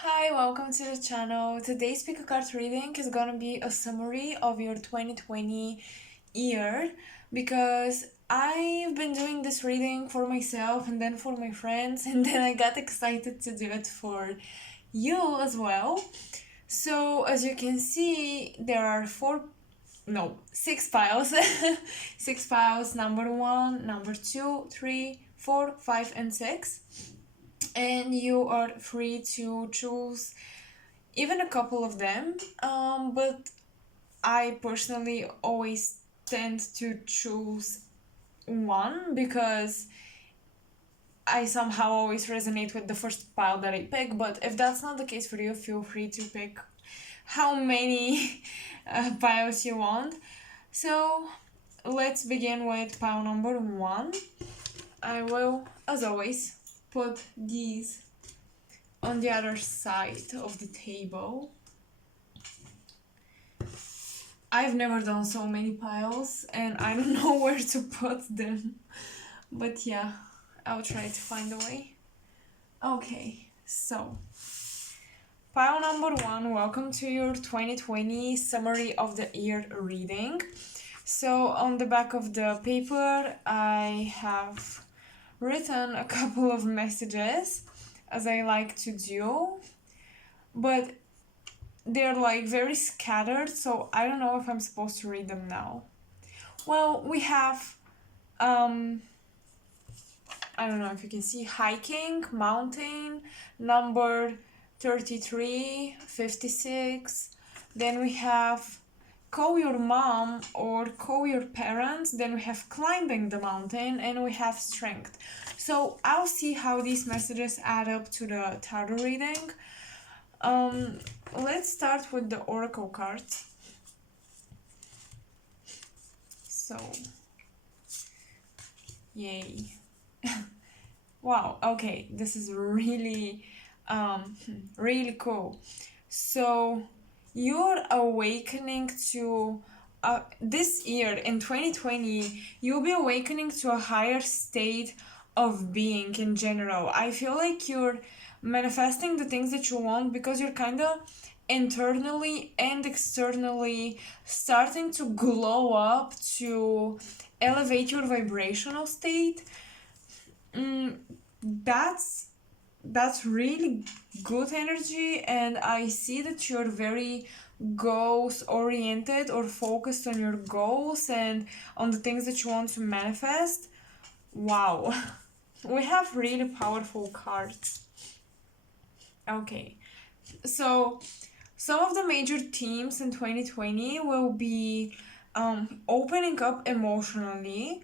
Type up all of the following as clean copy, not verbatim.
Hi, welcome to the channel. Today's pick a card reading is gonna be a summary of your 2020 year because I've been doing this reading for myself and then for my friends, and then I got excited to do it for you as well. So, as you can see, there are six piles. Six piles, number one, number two, three, four, five, and six, and you are free to choose even a couple of them. But I personally always tend to choose one because I somehow always resonate with the first pile that I pick. But if that's not the case for you, feel free to pick how many piles you want. So let's begin with pile number one. I will, as always, put these on the other side of the table. I've never done so many piles and I don't know where to put them. But yeah, I'll try to find a way. Okay, so pile number one, welcome to your 2020 summary of the year reading. So on the back of the paper, I have written a couple of messages as I like to do, but they're like very scattered, so I don't know if I'm supposed to read them now. Well, we have I don't know if you can see hiking, mountain, number 33, 56. Then we have call your mom or call your parents. Then we have climbing the mountain, and we have strength. So I'll see how these messages add up to the tarot reading. Let's start with the oracle cards. So, yay. Wow, okay, this is really really cool. So you're awakening to this year in 2020, you'll be awakening to a higher state of being in general. I feel like you're manifesting the things that you want because you're kind of internally and externally starting to glow up to elevate your vibrational state. mm, that's really good energy, and I see that you're very goals oriented or focused on your goals and on the things that you want to manifest. Wow. We have really powerful cards. Okay, so some of the major themes in 2020 will be opening up emotionally.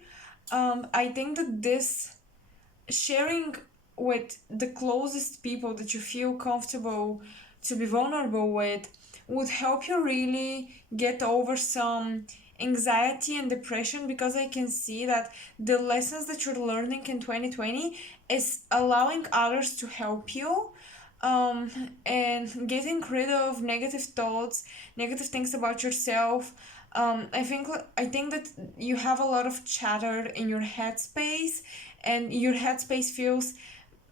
I think that this sharing with the closest people that you feel comfortable to be vulnerable with would help you really get over some anxiety and depression, because I can see that the lessons that you're learning in 2020 is allowing others to help you, and getting rid of negative thoughts, negative things about yourself. I think that you have a lot of chatter in your headspace, and your headspace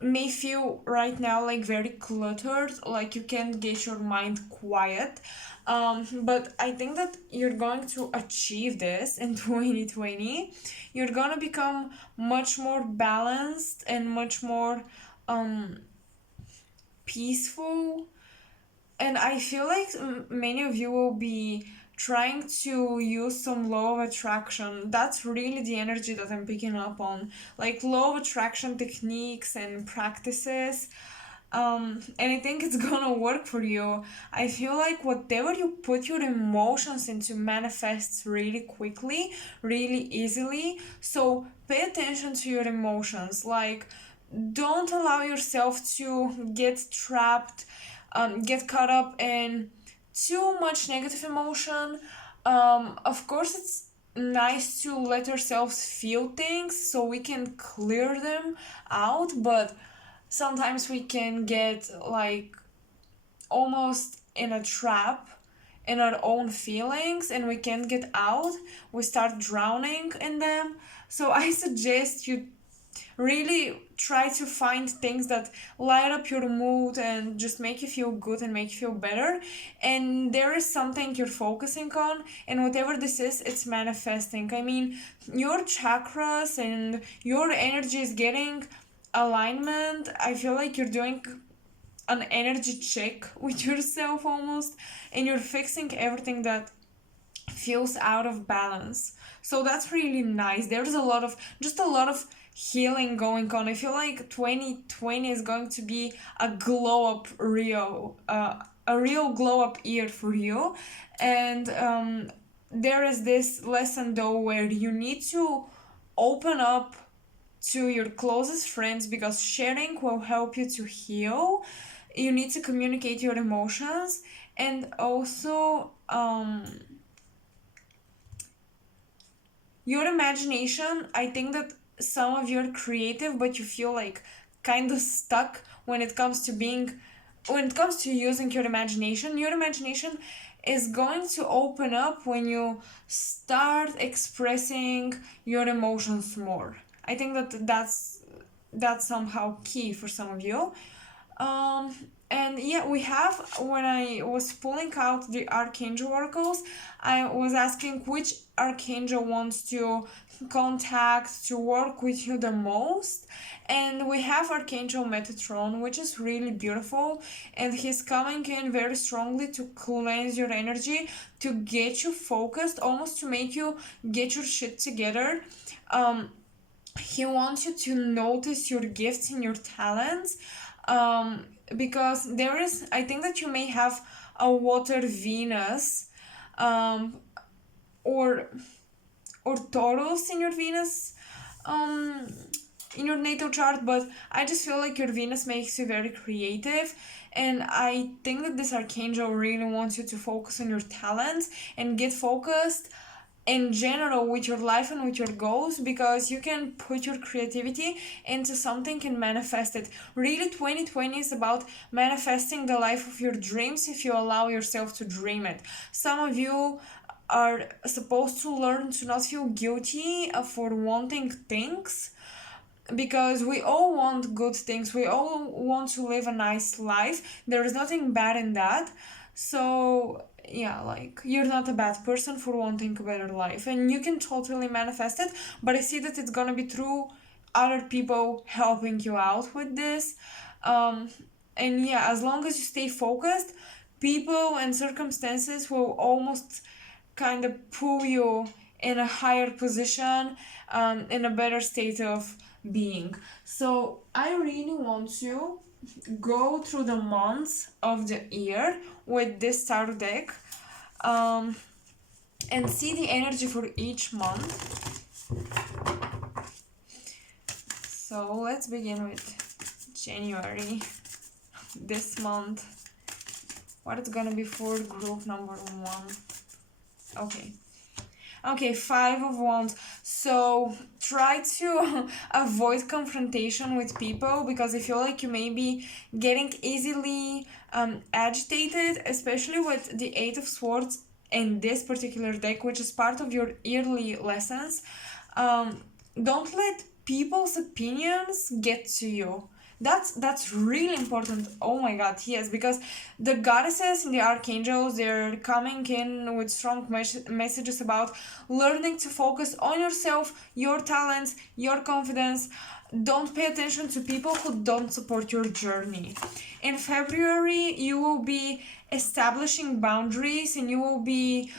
may feel right now like very cluttered, like you can't get your mind quiet. But I think that you're going to achieve this in 2020. You're gonna become much more balanced and much more peaceful, and I feel like many of you will be trying to use some law of attraction. That's really the energy that I'm picking up on, like law of attraction techniques and practices. And I think it's gonna work for you. I feel like whatever you put your emotions into manifests really quickly, really easily. So pay attention to your emotions. Like, don't allow yourself to get trapped, get caught up in too much negative emotion. Of course, it's nice to let ourselves feel things so we can clear them out, but sometimes we can get like almost in a trap in our own feelings and we can't get out. We start drowning in them. So I suggest you really try to find things that light up your mood and just make you feel good and make you feel better. And there is something you're focusing on, and whatever this is, it's manifesting. I mean, your chakras and your energy is getting alignment. I feel like you're doing an energy check with yourself almost, and you're fixing everything that feels out of balance. So that's really nice. There's a lot of healing going on. I feel like 2020 is going to be a real glow up year for you. And there is this lesson though where you need to open up to your closest friends, because sharing will help you to heal. You need to communicate your emotions, and also your imagination. I think that some of you are creative, but you feel like kind of stuck when it comes to using your imagination. Your imagination is going to open up when you start expressing your emotions more. I think that that's somehow key for some of you. um and yeah, we have, when I was pulling out the archangel oracles, I was asking which archangel wants to contact, to work with you the most. And we have Archangel Metatron, which is really beautiful, and he's coming in very strongly to cleanse your energy, to get you focused, almost to make you get your shit together. He wants you to notice your gifts and your talents, because there is, I think that you may have a water Venus, um, or Taurus in your Venus, um, in your natal chart. But I just feel like your Venus makes you very creative, and I think that this archangel really wants you to focus on your talents and get focused in general with your life and with your goals, because you can put your creativity into something and manifest it. Really, 2020 is about manifesting the life of your dreams if you allow yourself to dream it. Some of you are supposed to learn to not feel guilty for wanting things, because we all want good things, we all want to live a nice life. There is nothing bad in that. So yeah, like, you're not a bad person for wanting a better life, and you can totally manifest it. But I see that it's gonna be through other people helping you out with this. um and yeah, as long as you stay focused, people and circumstances will almost kind of pull you in a higher position, in a better state of being. So I really want to go through the months of the year with this tarot deck, um, and see the energy for each month. So let's begin with January. This month, what is gonna be for group number 1? Okay, 5 of Wands. So try to avoid confrontation with people, because I feel like you may be getting easily agitated, especially with the 8 of Swords in this particular deck, which is part of your yearly lessons. Don't let people's opinions get to you. That's really important. Oh my god, yes, because the goddesses and the archangels, they're coming in with strong messages about learning to focus on yourself, your talents, your confidence. Don't pay attention to people who don't support your journey. In February, you will be establishing boundaries, and you will be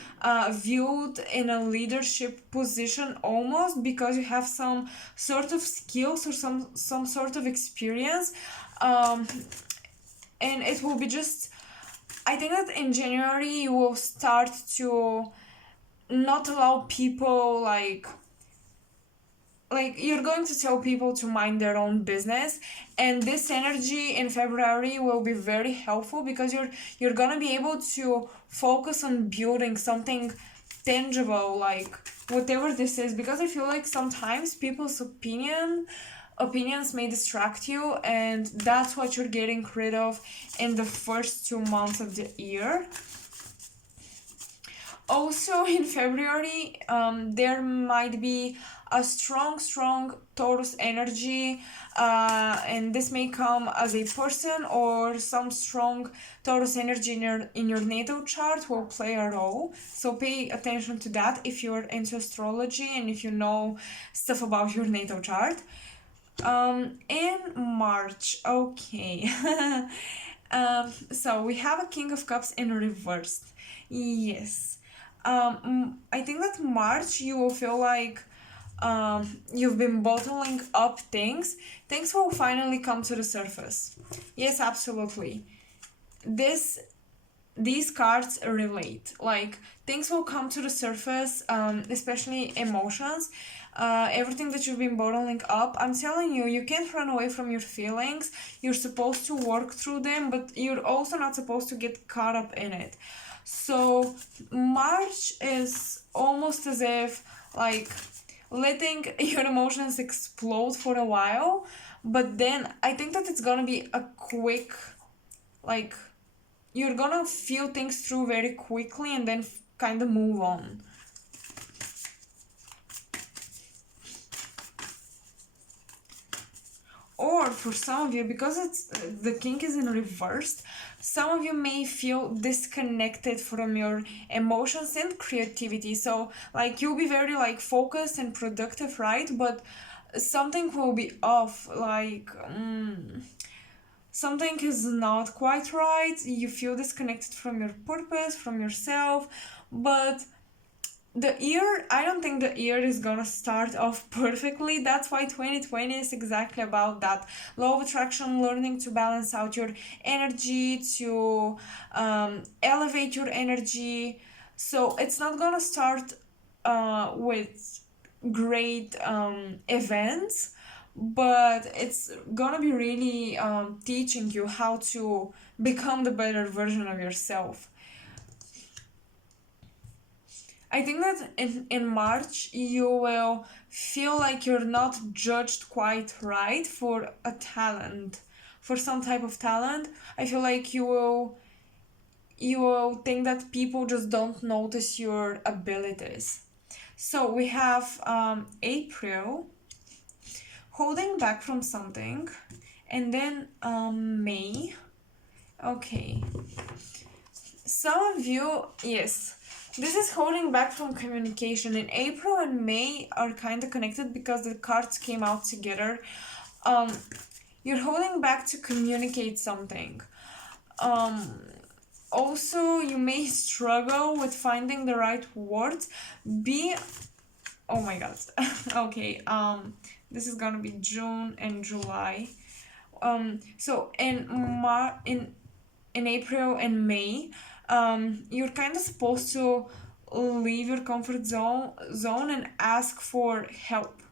viewed in a leadership position almost, because you have some sort of skills or some sort of experience. And it will be just, I think that in January you will start to not allow people, like you're going to tell people to mind their own business. And this energy in February will be very helpful, because you're gonna be able to focus on building something tangible, like whatever this is. Because I feel like sometimes people's opinions may distract you, and that's what you're getting rid of in the first 2 months of the year. Also in February, there might be a strong Taurus energy, and this may come as a person, or some strong Taurus energy in your natal chart will play a role. So pay attention to that if you're into astrology and if you know stuff about your natal chart. In March, okay. So we have a King of Cups in reversed. Yes. I think that March you will feel like you've been bottling up things. Things will finally come to the surface. Yes, absolutely. This these cards relate. Like, things will come to the surface, especially emotions. Everything that you've been bottling up, I'm telling you, you can't run away from your feelings. You're supposed to work through them, but you're also not supposed to get caught up in it. So March is almost as if, like, letting your emotions explode for a while, but then I think that it's gonna be a quick, like, you're gonna feel things through very quickly and then kind of move on. Or for some of you, because it's the king is in reversed, some of you may feel disconnected from your emotions and creativity. So, like, you'll be very, like, focused and productive, right? But something will be off, like, something is not quite right. You feel disconnected from your purpose, from yourself. But the year, I don't think the year is gonna start off perfectly. That's why 2020 is exactly about that. Law of attraction, learning to balance out your energy, to elevate your energy. So it's not gonna start with great events, but it's gonna be really teaching you how to become the better version of yourself. I think that in March you will feel like you're not judged quite right for a talent, for some type of talent. I feel like you will think that people just don't notice your abilities. So we have April, holding back from something, and then May. Okay, some of you, yes, this is holding back from communication. In April and May are kind of connected because the cards came out together. um you're holding back to communicate something. Also, you may struggle with finding the right words. Be Oh my god. Okay, this is gonna be June and July. So in April and May, you're kind of supposed to leave your comfort zone and ask for help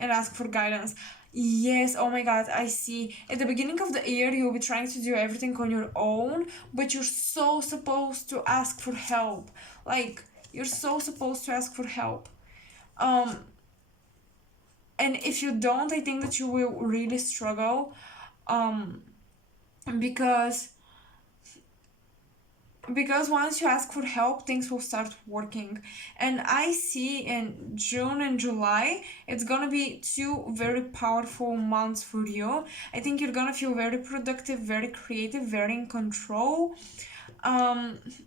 and ask for guidance. Yes, oh my god, I see. At the beginning of the year, you'll be trying to do everything on your own, but you're so supposed to ask for help. Like, you're so supposed to ask for help. Um, and if you don't, I think that you will really struggle. Um, because because once you ask for help, things will start working. And I see in June and July, it's gonna be two very powerful months for you. I think you're gonna feel very productive, very creative, very in control.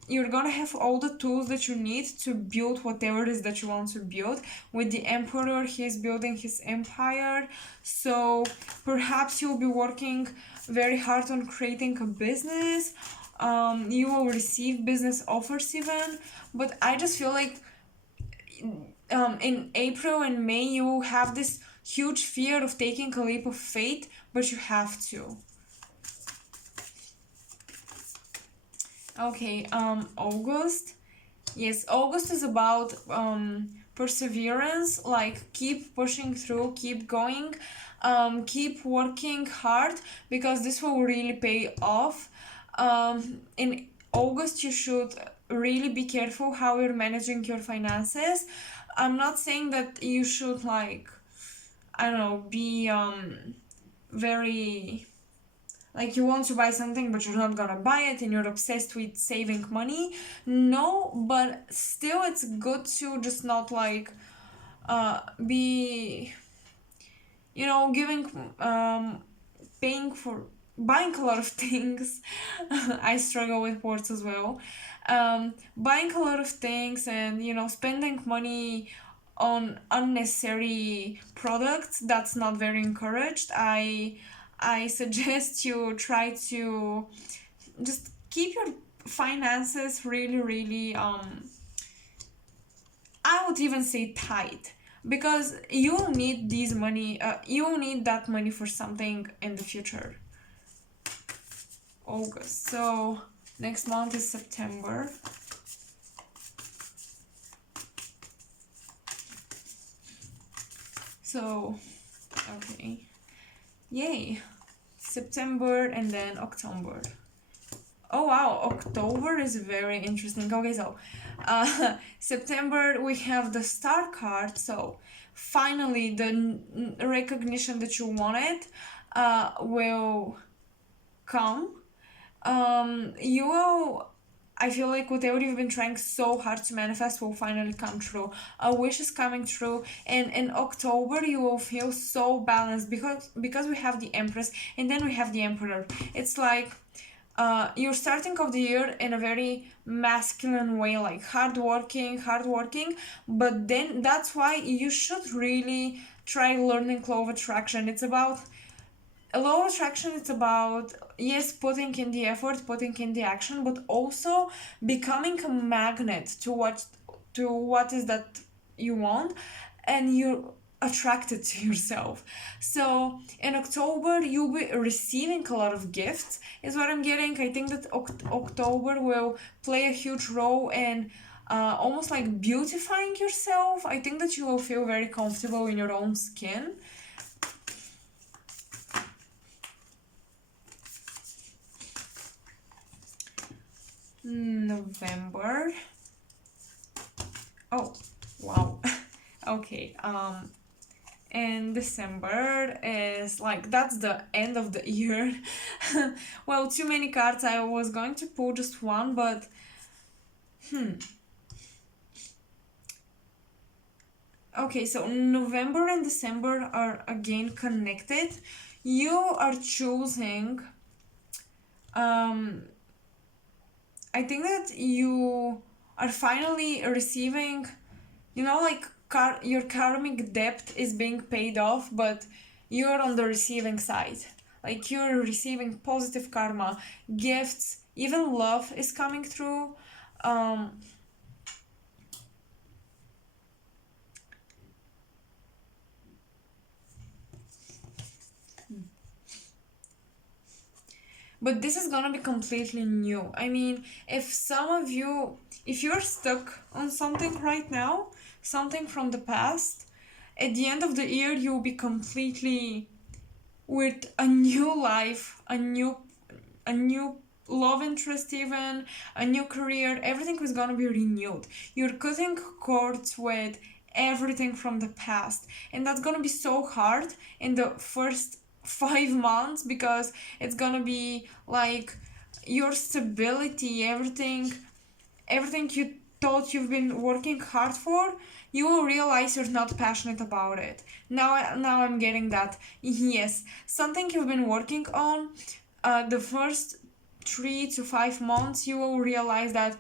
You're gonna have all the tools that you need to build whatever it is that you want to build. With the emperor, he's building his empire, so perhaps you'll be working very hard on creating a business. You will receive business offers even, but I just feel like in April and May you will have this huge fear of taking a leap of faith, but you have to. Okay, August. Yes, August is about perseverance, like keep pushing through, keep going, keep working hard, because this will really pay off. In August, you should really be careful how you're managing your finances. I'm not saying that you should, like, I don't know, be very, like, you want to buy something but you're not gonna buy it and you're obsessed with saving money. No, but still it's good to just not, like, be, giving, paying for, buying a lot of things. I struggle with words as well. Buying a lot of things and, spending money on unnecessary products, that's not very encouraged. I suggest you try to just keep your finances really, really, I would even say tight, because you'll need these money, you'll need that money for something in the future. August. So next month is September. So, okay. Yay. September and then October. Oh wow, October is very interesting. Okay, so September we have the star card. So finally the recognition that you wanted will come. You will, I feel like whatever you've been trying so hard to manifest will finally come true. A wish is coming true, and in October you will feel so balanced, because we have the Empress and then we have the Emperor. It's like you're starting off the year in a very masculine way, like hardworking, but then that's why you should really try learning law of attraction. It's about law of attraction, it's about, yes, putting in the effort, putting in the action, but also becoming a magnet to what is that you want, and you're attracted to yourself. So in October you'll be receiving a lot of gifts, is what I'm getting. I think that October will play a huge role in almost like beautifying yourself. I think that you will feel very comfortable in your own skin. November. Oh, wow. Okay. And December is like, that's the end of the year. Well, too many cards. I was going to pull just one, but okay, so November and December are again connected. You are choosing, I think that you are finally receiving, like your karmic debt is being paid off, but you're on the receiving side. Like you're receiving positive karma, gifts, even love is coming through. But this is gonna be completely new. I mean, if you're stuck on something right now, something from the past, at the end of the year you'll be completely with a new life, a new love interest, even a new career. Everything is gonna be renewed. You're cutting cords with everything from the past, and that's gonna be so hard in the first 5 months, because it's gonna be like your stability, everything you thought you've been working hard for, you will realize you're not passionate about it. Now I'm getting that. Yes, something you've been working on, the first 3 to 5 months, you will realize that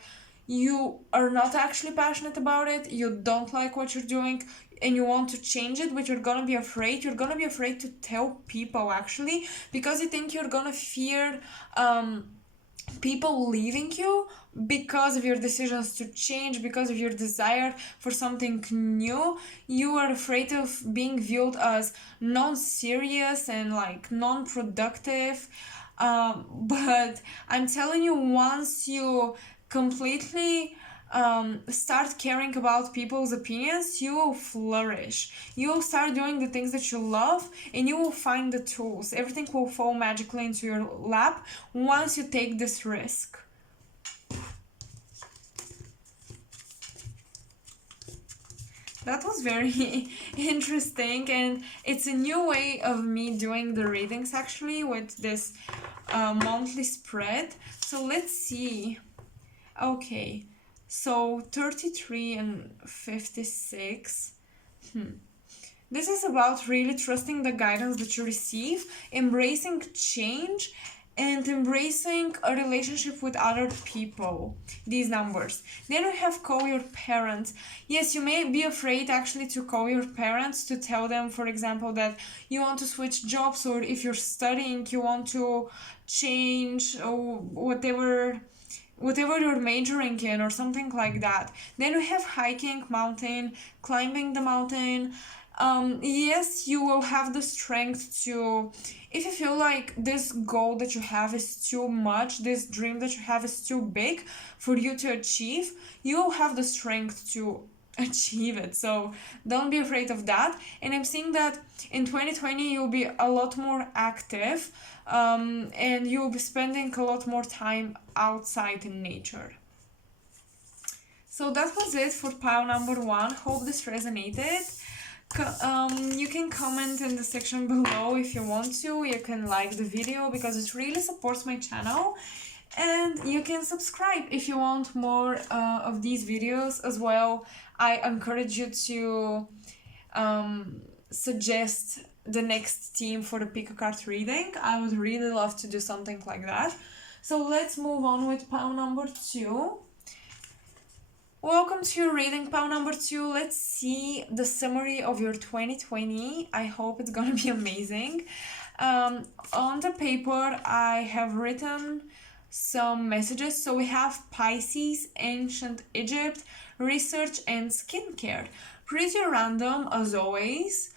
you are not actually passionate about it, you don't like what you're doing, and you want to change it, but you're gonna be afraid. You're gonna be afraid to tell people, actually, because you think you're gonna fear people leaving you because of your decisions to change, because of your desire for something new. You are afraid of being viewed as non-serious and like non-productive. But I'm telling you, once you completely start caring about people's opinions, you will flourish. You will start doing the things that you love, and you will find the tools. Everything will fall magically into your lap once you take this risk. That was very interesting, and it's a new way of me doing the readings, actually, with this monthly spread. So let's see. Okay, so 33 and 56. This is about really trusting the guidance that you receive, embracing change, and embracing a relationship with other people. These numbers. Then we have call your parents. Yes, you may be afraid actually to call your parents to tell them, for example, that you want to switch jobs, or if you're studying, you want to change or whatever you're majoring in or something like that. Then we have hiking, mountain, climbing the mountain. Yes, you will have the strength to, if you feel like this goal that you have is too much, this dream that you have is too big for you to achieve, you will have the strength to achieve it. So don't be afraid of that. And I'm seeing that in 2020 you'll be a lot more active, and you'll be spending a lot more time outside in nature. So that was it for pile number 1. Hope this resonated. You can comment in the section below if you want to. You can like the video because it really supports my channel, and you can subscribe if you want more of these videos as well. I encourage you to suggest the next theme for the pick a card reading. I would really love to do something like that. So let's move on with pile number 2. Welcome to your reading, pile number 2. Let's see the summary of your 2020. I hope it's gonna be amazing. On the paper, I have written some messages. So we have Pisces, Ancient Egypt, Research, and Skincare. Pretty random as always,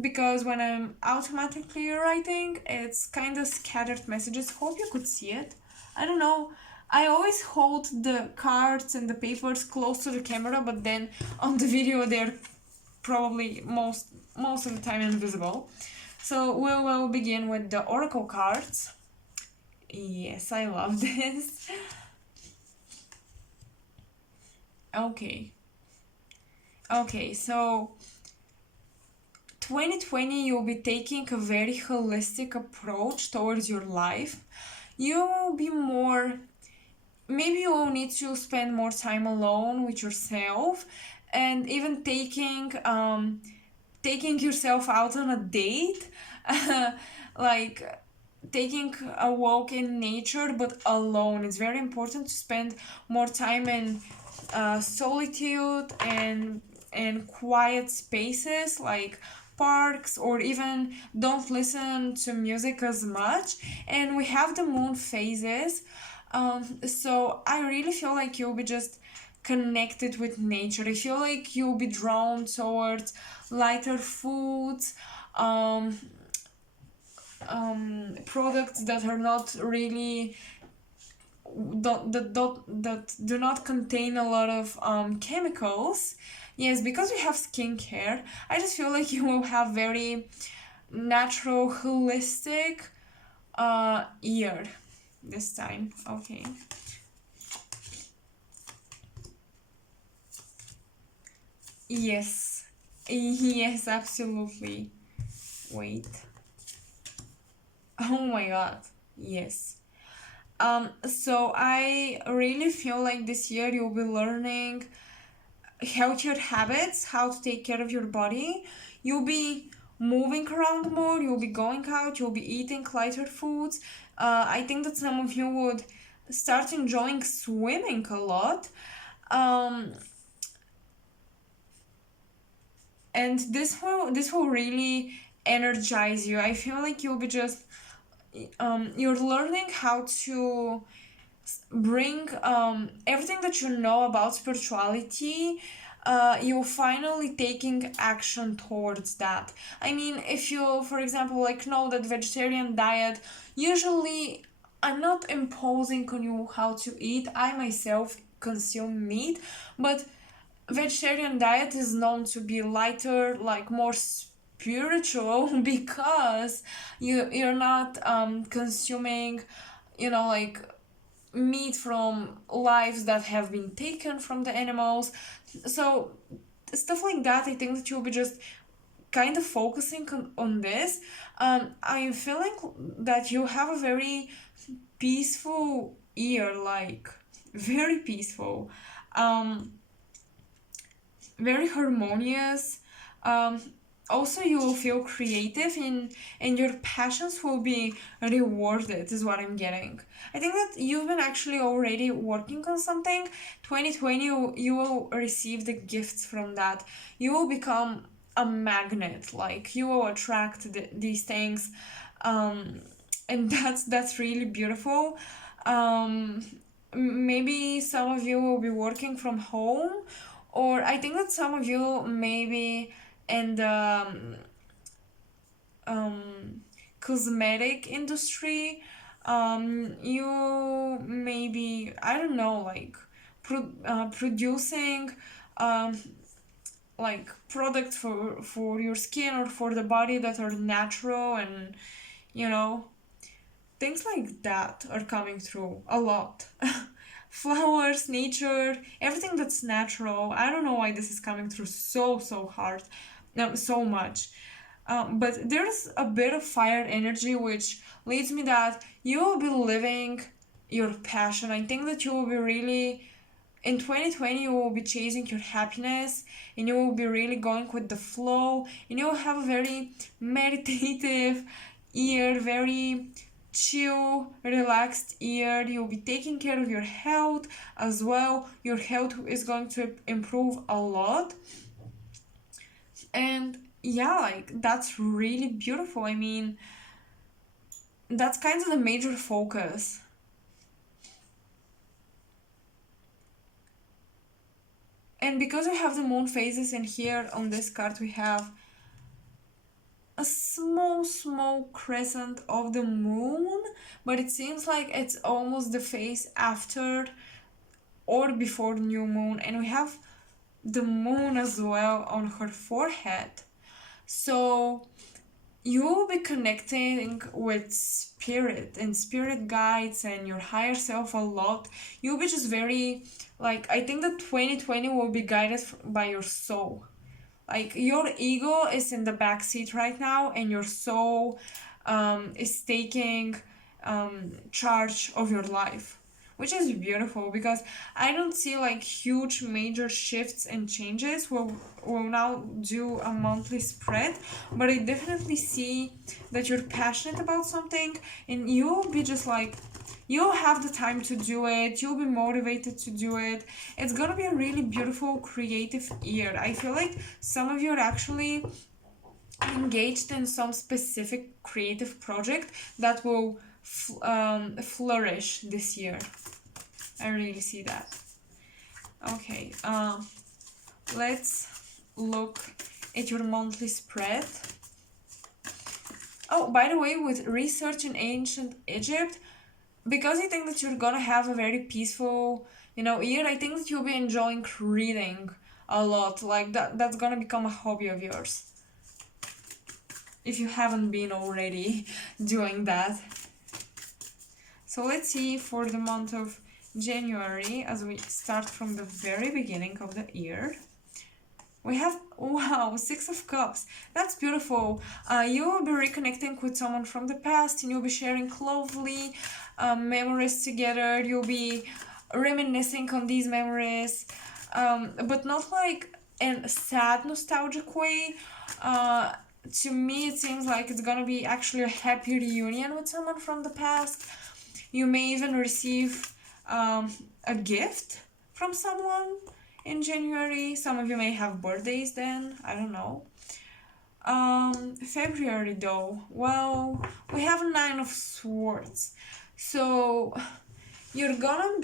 because when I'm automatically writing, it's kind of scattered messages. Hope you could see it. I don't know. I always hold the cards and the papers close to the camera, but then on the video they're probably most of the time invisible. So we will begin with the oracle cards. Yes, I love this. Okay, so 2020 you'll be taking a very holistic approach towards your life. You will be more, maybe you will need to spend more time alone with yourself, and even taking yourself out on a date, like taking a walk in nature but alone. It's very important to spend more time in solitude and quiet spaces like parks, or even don't listen to music as much. And we have the moon phases, so I really feel like you'll be just connected with nature. I feel like you'll be drawn towards lighter foods, products that are not really that do not contain a lot of chemicals. Yes, because we have skincare, I just feel like you will have very natural, holistic year this time. Okay. Yes. Yes, absolutely. Wait. Oh my god. Yes. So I really feel like this year you'll be learning healthier habits, how to take care of your body. You'll be moving around more, you'll be going out, you'll be eating lighter foods. I think that some of you would start enjoying swimming a lot. And this will really energize you. I feel like you'll be just you're learning how to bring everything that you know about spirituality. You're finally taking action towards that. I mean, if you, for example, like know that vegetarian diet, usually I'm not imposing on you how to eat. I myself consume meat, but vegetarian diet is known to be lighter, like more spiritual, because you're not consuming, like meat from lives that have been taken from the animals. So stuff like that, I think that you'll be just kind of focusing on this. I'm feeling that you have a very peaceful year, like very peaceful. very harmonious. Um, Also, you will feel creative and your passions will be rewarded, is what I'm getting. I think that you've been actually already working on something. 2020, you will receive the gifts from that. You will become a magnet, like you will attract these things. And that's really beautiful. Um, Maybe some of you will be working from home, or I think that some of you maybe in the um, cosmetic industry, you maybe, I don't know, like producing um, like products for your skin or for the body that are natural, and you know, things like that are coming through a lot. Flowers, nature, everything that's natural. I don't know why this is coming through so hard, no, so much. But there's a bit of fire energy which leads me that you will be living your passion. I think that you will be really, in 2020, you will be chasing your happiness and you will be really going with the flow, and you will have a very meditative year, very chill, relaxed year. You'll be taking care of your health as well. Your health is going to improve a lot. And yeah, like that's really beautiful. I mean, that's kind of the major focus. And because we have the moon phases, and here on this card we have a small crescent of the moon, but it seems like it's almost the phase after or before new moon, and we have the moon as well on her forehead. So you will be connecting with spirit and spirit guides and your higher self a lot. You'll be just very, like, I think that 2020 will be guided by your soul. Like, your ego is in the back seat right now, and your soul is taking charge of your life, which is beautiful because I don't see like huge major shifts and changes. We'll now do a monthly spread, but I definitely see that you're passionate about something, and you'll be just like, you'll have the time to do it, you'll be motivated to do it. It's gonna be a really beautiful creative year. I feel like some of you are actually engaged in some specific creative project that will flourish this year. I really see that. Okay, let's look at your monthly spread. Oh, by the way, with research in ancient Egypt, because I think that you're gonna have a very peaceful, year, I think that you'll be enjoying reading a lot. Like that's gonna become a hobby of yours. If you haven't been already doing that. So let's see for the month of January, as we start from the very beginning of the year. We have, wow, Six of Cups. That's beautiful. You will be reconnecting with someone from the past, and you'll be sharing lovely memories together. You'll be reminiscing on these memories, but not like in a sad, nostalgic way. To me, it seems like it's gonna be actually a happy reunion with someone from the past. You may even receive a gift from someone in January. Some of you may have birthdays then, I don't know. February though, well, we have Nine of Swords. So you're gonna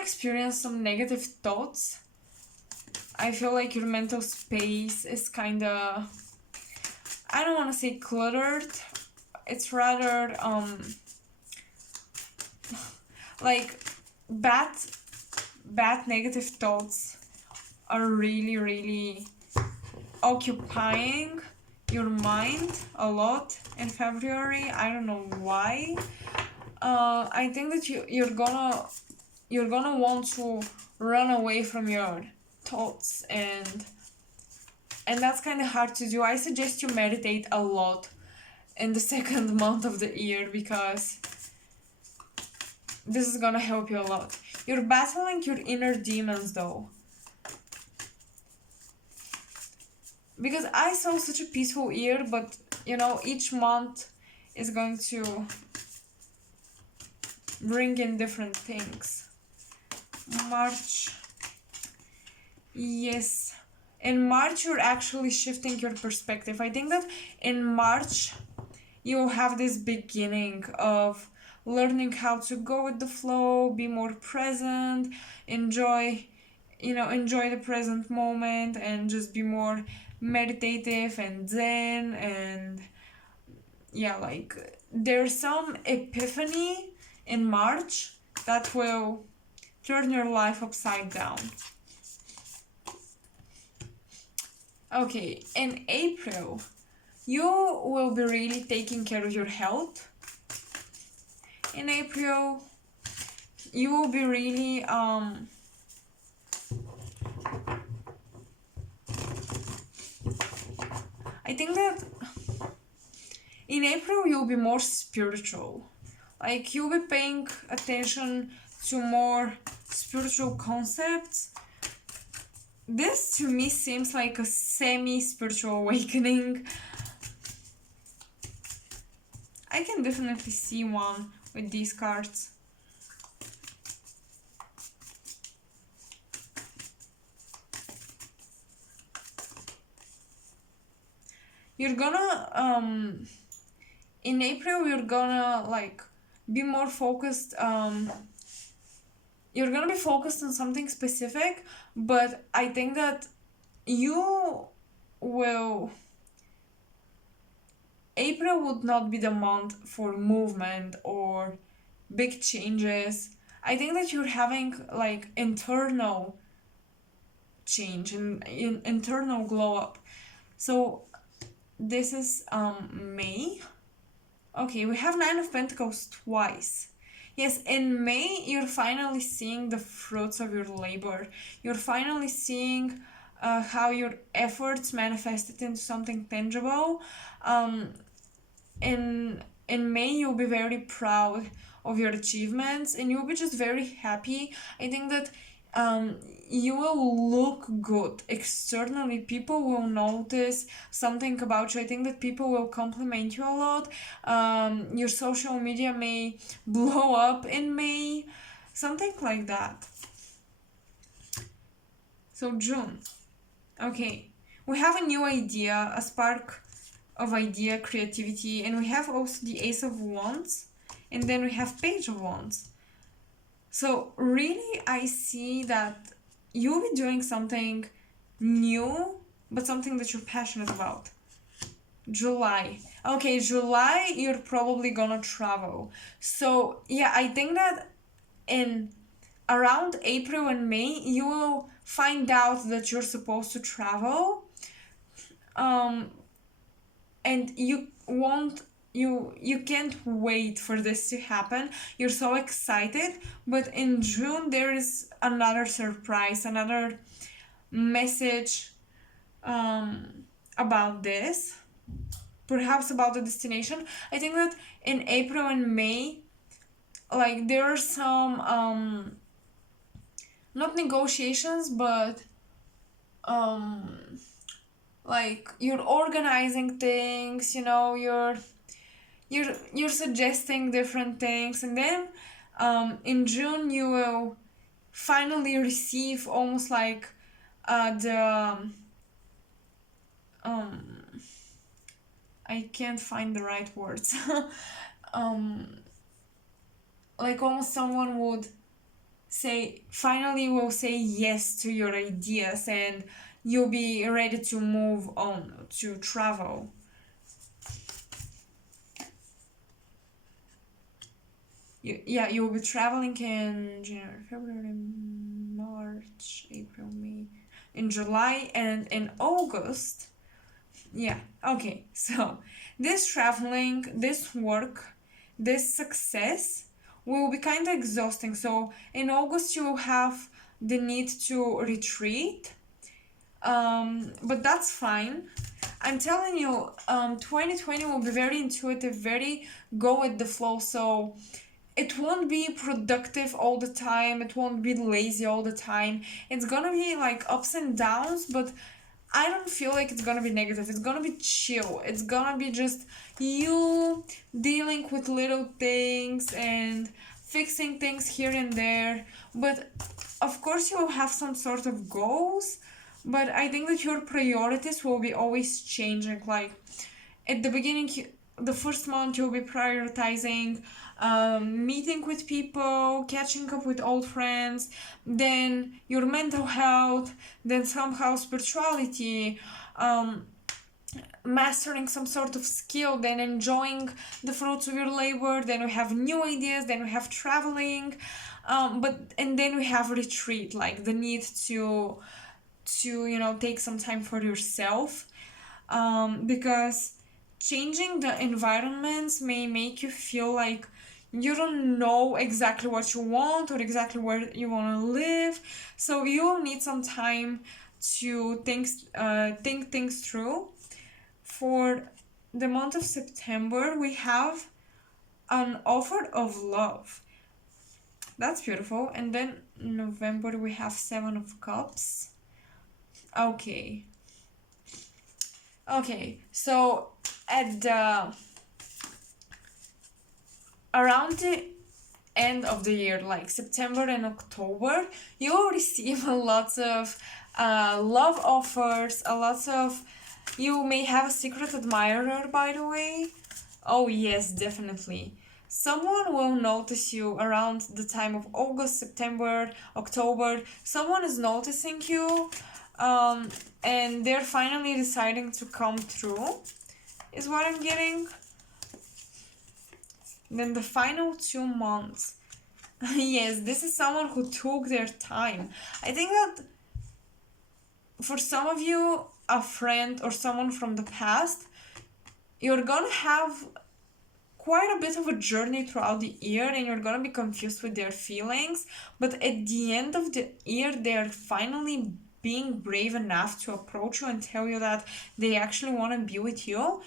experience some negative thoughts. I feel like your mental space is kinda, I don't want to say cluttered. It's rather like bad negative thoughts are really occupying your mind a lot in February. I don't know why. I think that you're gonna want to run away from your thoughts, and that's kind of hard to do. I suggest you meditate a lot in the second month of the year, because this is gonna help you a lot. You're battling your inner demons though. Because I saw such a peaceful year, but you know, each month is going to bring in different things. March. Yes. In March, you're actually shifting your perspective. I think that in March, you'll have this beginning of learning how to go with the flow, be more present, enjoy the present moment, and just be more meditative and zen. And yeah, like there's some epiphany in March that will turn your life upside down. Okay, in April, you will be really taking care of your health. In April, you will be really I think that in April you'll be more spiritual. Like you'll be paying attention to more spiritual concepts. This to me seems like a semi-spiritual awakening. I can definitely see one with these cards. You're gonna in April you're gonna like be more focused. You're gonna be focused on something specific, but I think that you will. April would not be the month for movement or big changes. I think that you're having like internal change and internal glow up. So this is May. Okay, we have Nine of Pentacles twice. Yes, in May, you're finally seeing the fruits of your labor. You're finally seeing how your efforts manifested into something tangible. In May, you'll be very proud of your achievements and you'll be just very happy. I think that you will look good externally. People will notice something about you. I think that people will compliment you a lot. Your social media may blow up in May, something like that. So June. Okay, we have a new idea, a spark of idea, creativity, and we have also the Ace of Wands, and then we have Page of Wands. So really I see that you'll be doing something new, but something that you're passionate about. July. Okay, July, you're probably gonna travel. So yeah, I think that in around April and May, you will find out that you're supposed to travel. And you can't wait for this to happen. You're so excited, but in June there is another surprise, another message about this, perhaps about the destination. I think that in April and May, like there are some not negotiations, but like you're organizing things, you're suggesting different things, and then in June you will finally receive almost like the I can't find the right words. Like almost someone would finally will say yes to your ideas, and you'll be ready to move on, to travel. You'll be traveling in January, February, March, April, May, in July, and in August. Yeah, okay, so this traveling, this work, this success will be kind of exhausting. So in August, you will have the need to retreat, but that's fine. I'm telling you, 2020 will be very intuitive, very go with the flow. So it won't be productive all the time, it won't be lazy all the time. It's gonna be like ups and downs, but I don't feel like it's gonna be negative. It's gonna be chill. It's gonna be just you dealing with little things and fixing things here and there. But of course, you will have some sort of goals. But I think that your priorities will be always changing. Like at the beginning, the first month, you'll be prioritizing meeting with people, catching up with old friends, then your mental health, then somehow spirituality, um, mastering some sort of skill, then enjoying the fruits of your labor, then we have new ideas, then we have traveling, and then we have retreat, like the need to take some time for yourself, because changing the environments may make you feel like you don't know exactly what you want or exactly where you want to live, so you will need some time to think things through. For the month of September, we have an offer of love. That's beautiful. And then November, we have Seven of Cups. Okay. Okay, so at the around the end of the year, like September and October, you will receive a lot of love offers, you may have a secret admirer, by the way. Oh yes, definitely. Someone will notice you around the time of August, September, October. Someone is noticing you, and they're finally deciding to come through, is what I'm getting. Then the final 2 months. Yes, this is someone who took their time. I think that for some of you, a friend or someone from the past, you're gonna have quite a bit of a journey throughout the year and you're gonna be confused with their feelings, but at the end of the year, they're finally being brave enough to approach you and tell you that they actually want to be with you.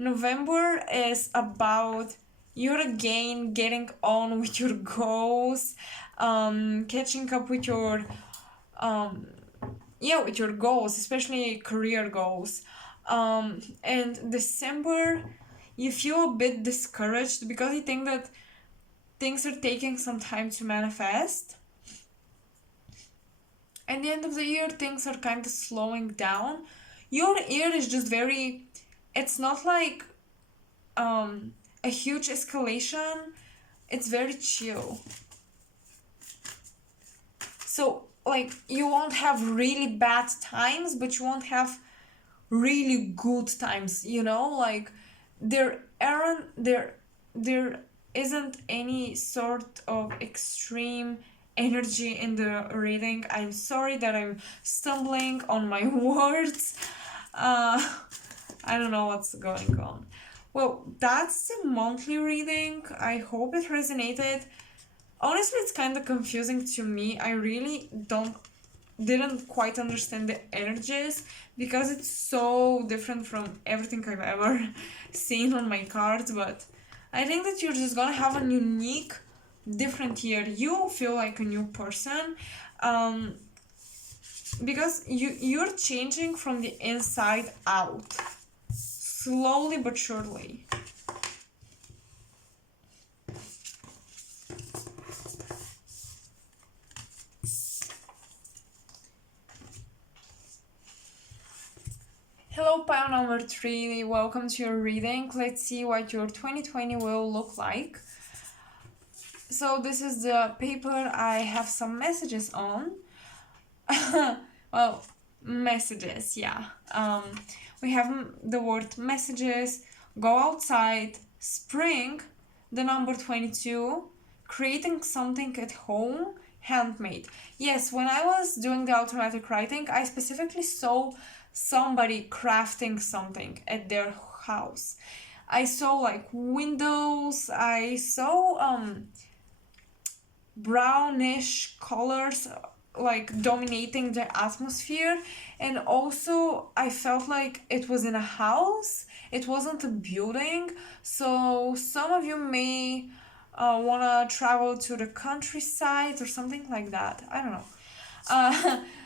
November is about you're again getting on with your goals, catching up with your with your goals, especially career goals. And December, you feel a bit discouraged because you think that things are taking some time to manifest. At the end of the year, things are kind of slowing down. Your year is just very, it's not like a huge escalation, it's very chill. So, like, you won't have really bad times, but you won't have really good times, Like, there isn't any sort of extreme energy in the reading. I'm sorry that I'm stumbling on my words. I don't know what's going on. Well, that's the monthly reading. I hope it resonated. Honestly, it's kind of confusing to me. I really didn't quite understand the energies because it's so different from everything I've ever seen on my cards, but I think that you're just gonna have a unique, different year. You feel like a new person, because you're changing from the inside out, slowly but surely. Hello, pile number 3. Welcome to your reading. Let's see what your 2020 will look like. So this is the paper I have some messages on. Well, messages, yeah. We have the word messages, go outside, spring, the number 22, creating something at home, handmade. Yes, when I was doing the automatic writing, I specifically saw somebody crafting something at their house. I saw like windows, I saw brownish colors like dominating the atmosphere, and also I felt like it was in a house, it wasn't a building. So some of you may wanna travel to the countryside or something like that. I don't know.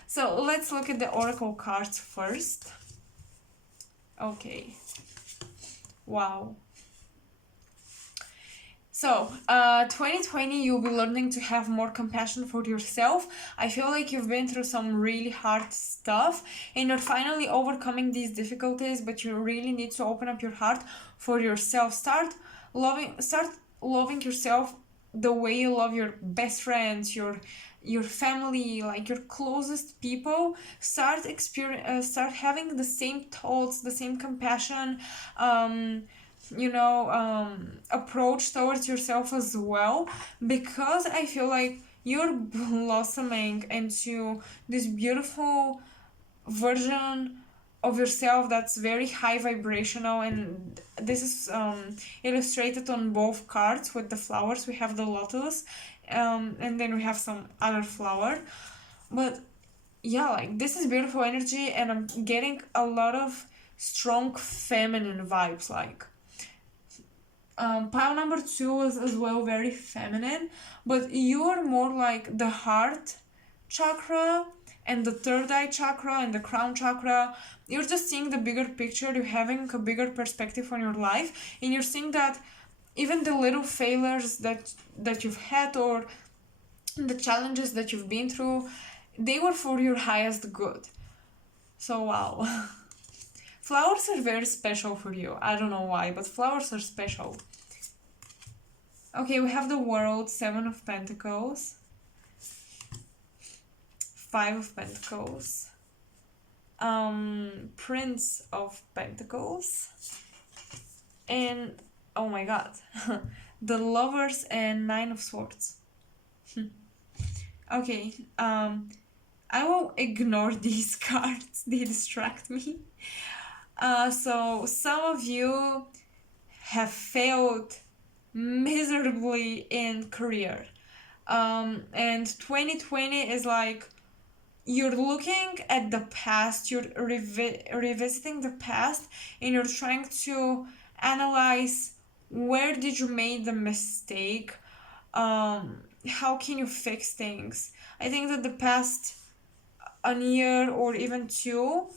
So let's look at the oracle cards first. Okay. Wow. So, 2020, you'll be learning to have more compassion for yourself. I feel like you've been through some really hard stuff and you're finally overcoming these difficulties, but you really need to open up your heart for yourself. Start loving yourself the way you love your best friends, your family, like your closest people. Start having the same thoughts, the same compassion, approach towards yourself as well, because I feel like you're blossoming into this beautiful version of yourself that's very high vibrational, and this is illustrated on both cards with the flowers. We have the lotus, and then we have some other flower, but yeah, like this is beautiful energy, and I'm getting a lot of strong feminine vibes. Like pile number 2 is as well very feminine, but you're more like the heart chakra and the third eye chakra and the crown chakra. You're just seeing the bigger picture, you're having a bigger perspective on your life, and you're seeing that even the little failures that you've had, or the challenges that you've been through, they were for your highest good. So wow. Flowers are very special for you. I don't know why, but flowers are special. Okay, we have the World, 7 of Pentacles, 5 of Pentacles, Prince of Pentacles, and oh my god, the Lovers and 9 of Swords. Okay, I will ignore these cards, they distract me. So some of you have failed miserably in career, and 2020 is like you're looking at the past, you're revisiting the past, and you're trying to analyze where did you make the mistake, how can you fix things. I think that the past a year or even 2,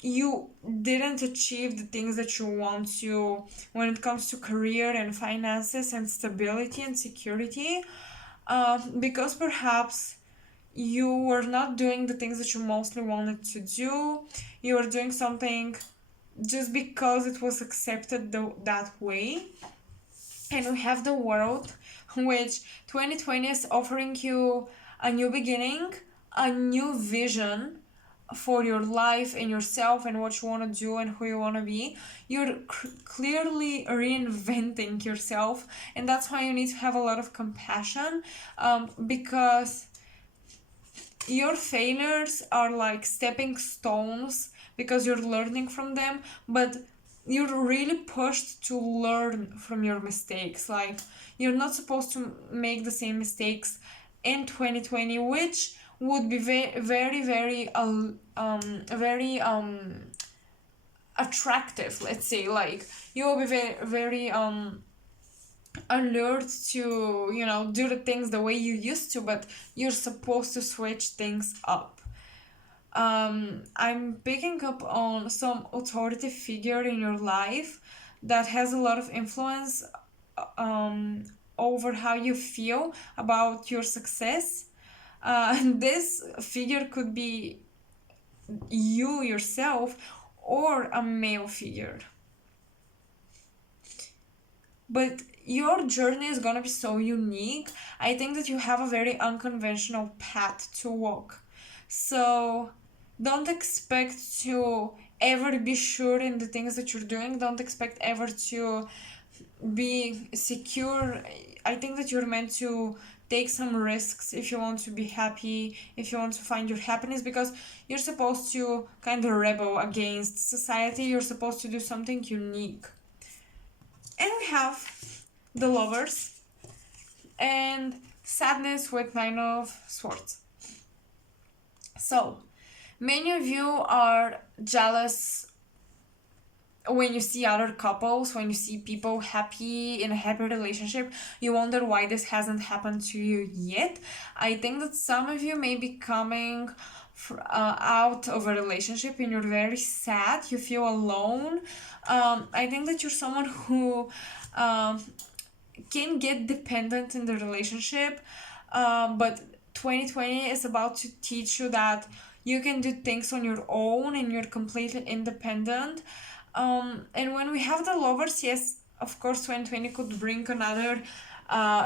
you didn't achieve the things that you want to when it comes to career and finances and stability and security, because perhaps you were not doing the things that you mostly wanted to do. You were doing something just because it was accepted that way. And we have the World, which 2020 is offering you a new beginning, a new vision for your life and yourself and what you want to do and who you want to be. You're clearly reinventing yourself, and that's why you need to have a lot of compassion, because your failures are like stepping stones because you're learning from them, but you're really pushed to learn from your mistakes. Like you're not supposed to make the same mistakes in 2020, which would be very attractive, let's say. Like you will be very alert to do the things the way you used to, but you're supposed to switch things up. I'm picking up on some authority figure in your life that has a lot of influence over how you feel about your success. This figure could be you yourself or a male figure. But your journey is gonna be so unique. I think that you have a very unconventional path to walk. So don't expect to ever be sure in the things that you're doing. Don't expect ever to be secure. I think that you're meant to take some risks if you want to be happy, if you want to find your happiness, because you're supposed to kind of rebel against society. You're supposed to do something unique. And we have the Lovers and Sadness with 9 of Swords. So many of you are jealous when you see other couples, when you see people happy in a happy relationship, you wonder why this hasn't happened to you yet. I think that some of you may be coming out of a relationship and you're very sad, you feel alone. I think that you're someone who can get dependent in the relationship, but 2020 is about to teach you that you can do things on your own and you're completely independent. And when we have the lovers, yes, of course, 2020 could bring another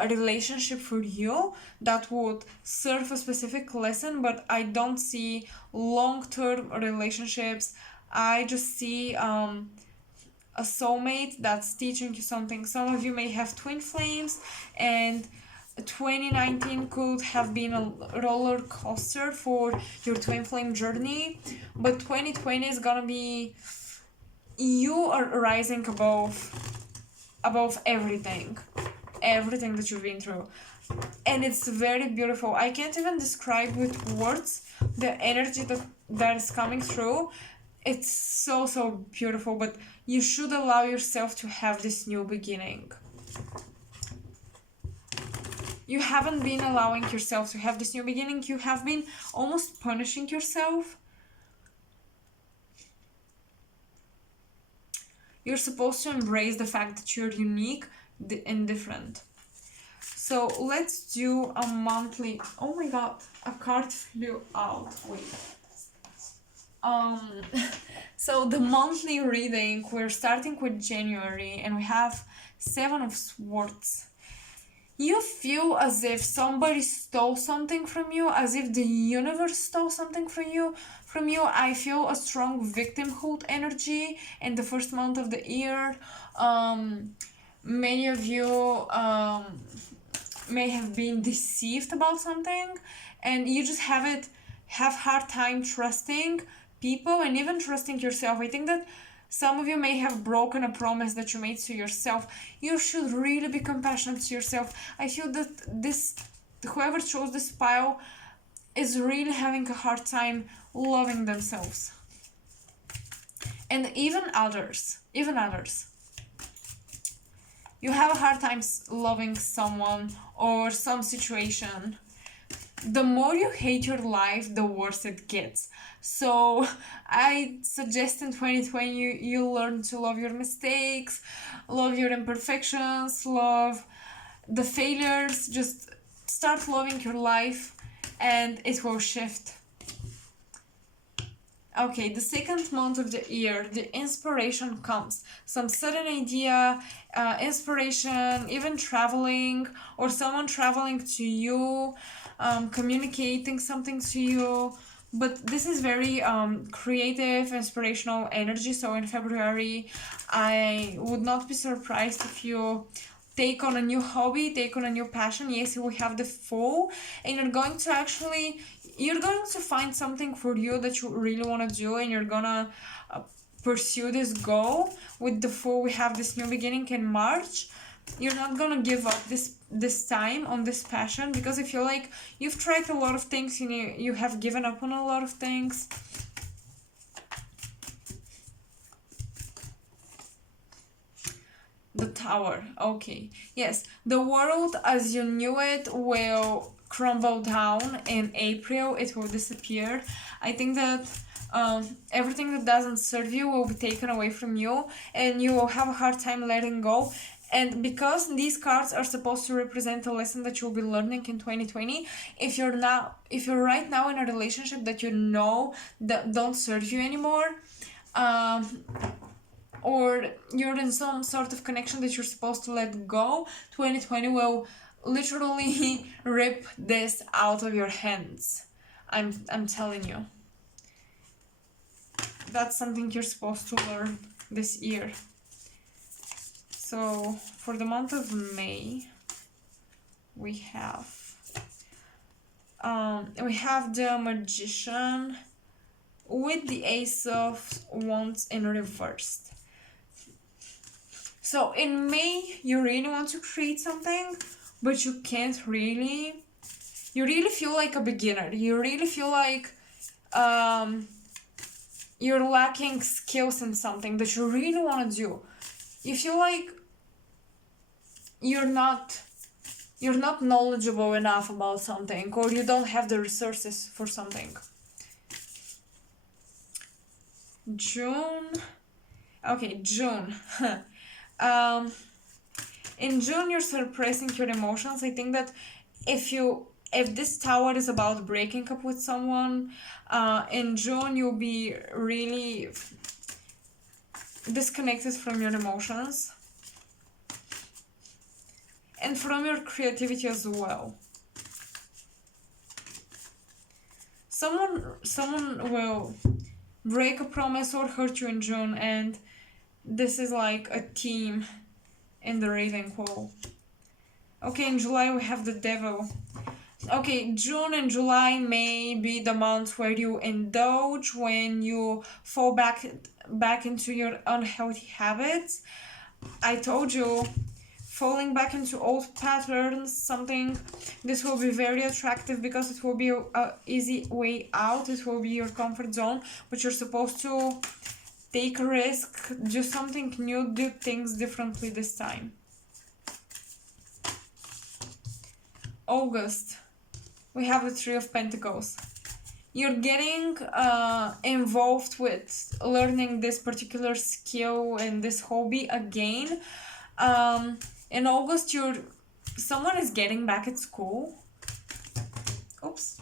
relationship for you that would serve a specific lesson, but I don't see long-term relationships. I just see a soulmate that's teaching you something. Some of you may have twin flames, and 2019 could have been a roller coaster for your twin flame journey, but 2020 is gonna be you are rising above everything that you've been through, and it's very beautiful. I can't even describe with words the energy that is coming through. It's so beautiful, but you should allow yourself to have this new beginning. You haven't been allowing yourself to have this new beginning. You have been almost punishing yourself. You're supposed to embrace the fact that you're unique and different. So let's do a monthly. Oh my god, a card flew out. Wait. So the monthly reading, we're starting with January, and we have 7 of Swords. You feel as if somebody stole something from you, as if the universe stole something from you. I feel a strong victimhood energy in the first month of the year. Many of you may have been deceived about something, and you just have hard time trusting people and even trusting yourself. I think that some of you may have broken a promise that you made to yourself. You should really be compassionate to yourself. I feel that whoever chose this pile is really having a hard time loving themselves. And even others. You have a hard time loving someone or some situation. The more you hate your life, the worse it gets. So I suggest in 2020 you learn to love your mistakes, love your imperfections, love the failures. Just start loving your life and it will shift. Okay, the second month of the year, the inspiration comes. Some sudden idea, inspiration, even traveling, or someone traveling to you, communicating something to you. But this is very creative, inspirational energy. So in February, I would not be surprised if you take on a new hobby, take on a new passion. Yes, we have the fall, and you're going to find something for you that you really want to do, and you're gonna pursue this goal. With the fall, we have this new beginning in March. You're not gonna give up this time on this passion, because I feel like you've tried a lot of things and you have given up on a lot of things. The Tower. Okay. Yes, the world as you knew it will crumble down in April. It will disappear. I think that everything that doesn't serve you will be taken away from you, and you will have a hard time letting go. And because these cards are supposed to represent a lesson that you'll be learning in 2020, if you're right now in a relationship that you know that don't serve you anymore, or you're in some sort of connection that you're supposed to let go, 2020 will literally rip this out of your hands. I'm telling you. That's something you're supposed to learn this year. So for the month of May, we have the Magician with the Ace of Wands in reversed. So in May, you really want to create something, but you can't really. You really feel like a beginner. You really feel like you're lacking skills in something that you really want to do. You feel like you're not knowledgeable enough about something, or you don't have the resources for something. June. Okay, June. In June, you're suppressing your emotions. I think that if this tower is about breaking up with someone, in June you'll be really disconnected from your emotions and from your creativity as well. Someone will break a promise or hurt you in June, and this is like a theme in the Ravenclaw. Okay, in July we have the Devil. Okay, June and July may be the months where you indulge, when you fall back into your unhealthy habits. I told you, falling back into old patterns, something, this will be very attractive because it will be a easy way out. It will be your comfort zone, but you're supposed to take a risk, do something new, do things differently this time. August, we have the Three of Pentacles. You're getting involved with learning this particular skill and this hobby again. In August, someone is getting back at school. Oops.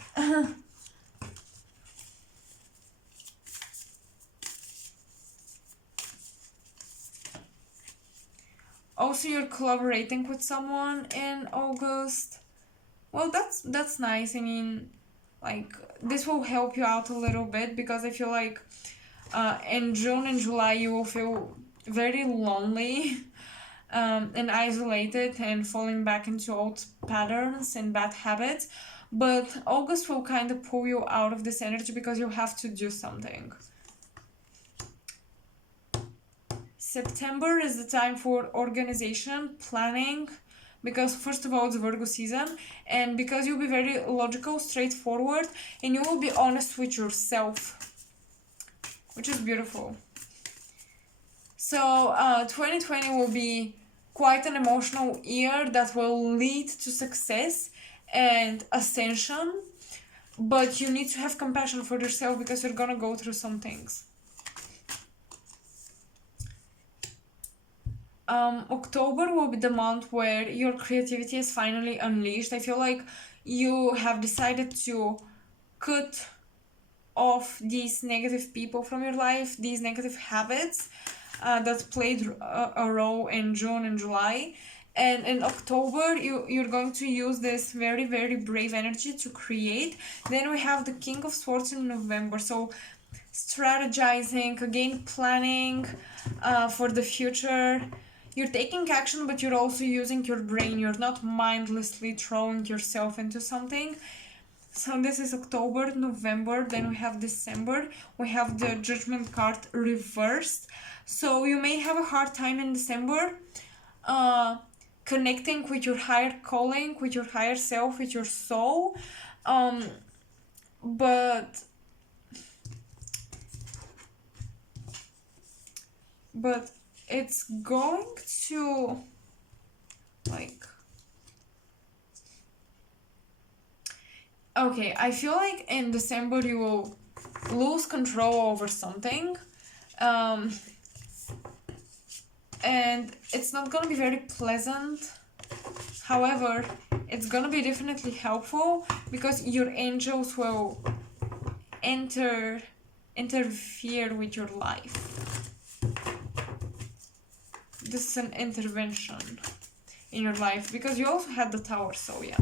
Also, you're collaborating with someone in August. Well, that's nice. I mean, like, this will help you out a little bit, because I feel like in June and July you will feel very lonely and isolated and falling back into old patterns and bad habits. But August will kind of pull you out of this energy because you have to do something. September is the time for organization, planning, because first of all it's Virgo season, and because you'll be very logical, straightforward, and you will be honest with yourself, which is beautiful. So 2020 will be quite an emotional year that will lead to success and ascension, but you need to have compassion for yourself because you're gonna go through some things. October will be the month where your creativity is finally unleashed. I feel like you have decided to cut off these negative people from your life, these negative habits that played a role in June and July. And in October, you're going to use this very, very brave energy to create. Then we have the King of Swords in November. So strategizing, again, planning for the future. You're taking action, but you're also using your brain. You're not mindlessly throwing yourself into something. So this is October, November, then we have December. We have the Judgment card reversed. So you may have a hard time in December connecting with your higher calling, with your higher self, with your soul. But it's going to, like, okay, I feel like in December you will lose control over something, and it's not gonna be very pleasant. However, it's gonna be definitely helpful because your angels will interfere with your life. This is an intervention in your life because you also had the Tower, so yeah.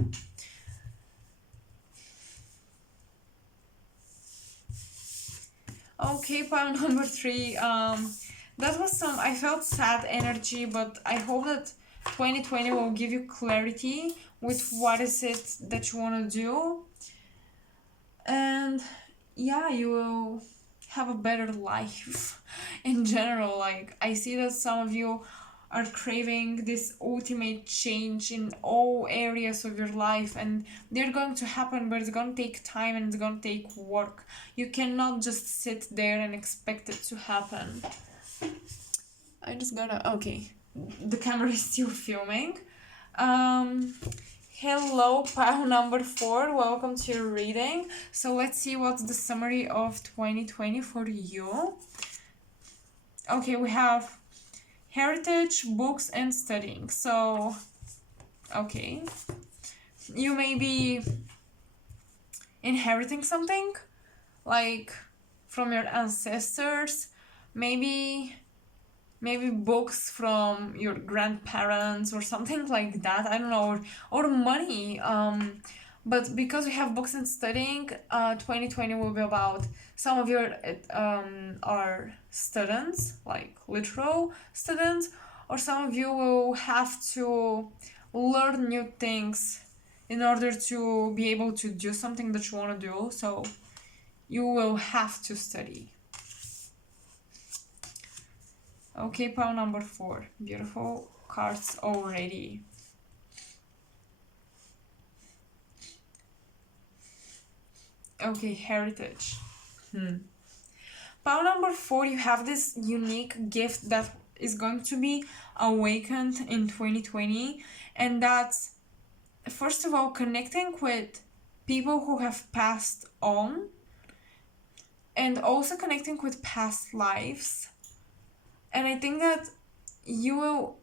Okay, pile number 3. That was I felt sad energy, but I hope that 2020 will give you clarity with what is it that you want to do. And yeah, you will have a better life in general. Like, I see that some of you are craving this ultimate change in all areas of your life, and they're going to happen, but it's going to take time and it's going to take work. You cannot just sit there and expect it to happen. I just gotta, okay, the camera is still filming. Hello, pile number 4, welcome to your reading. So let's see what's the summary of 2020 for you. Okay, we have heritage, books, and studying. So, okay, you may be inheriting something, like from your ancestors, maybe books from your grandparents or something like that, I don't know, or money, but because we have books and studying, 2020 will be about some of your are students, like literal students, or some of you will have to learn new things in order to be able to do something that you want to do, so you will have to study. Okay, pile number 4. Beautiful cards already. Okay, heritage. Pile number 4, you have this unique gift that is going to be awakened in 2020, and that's, first of all, connecting with people who have passed on, and also connecting with past lives. And I think that you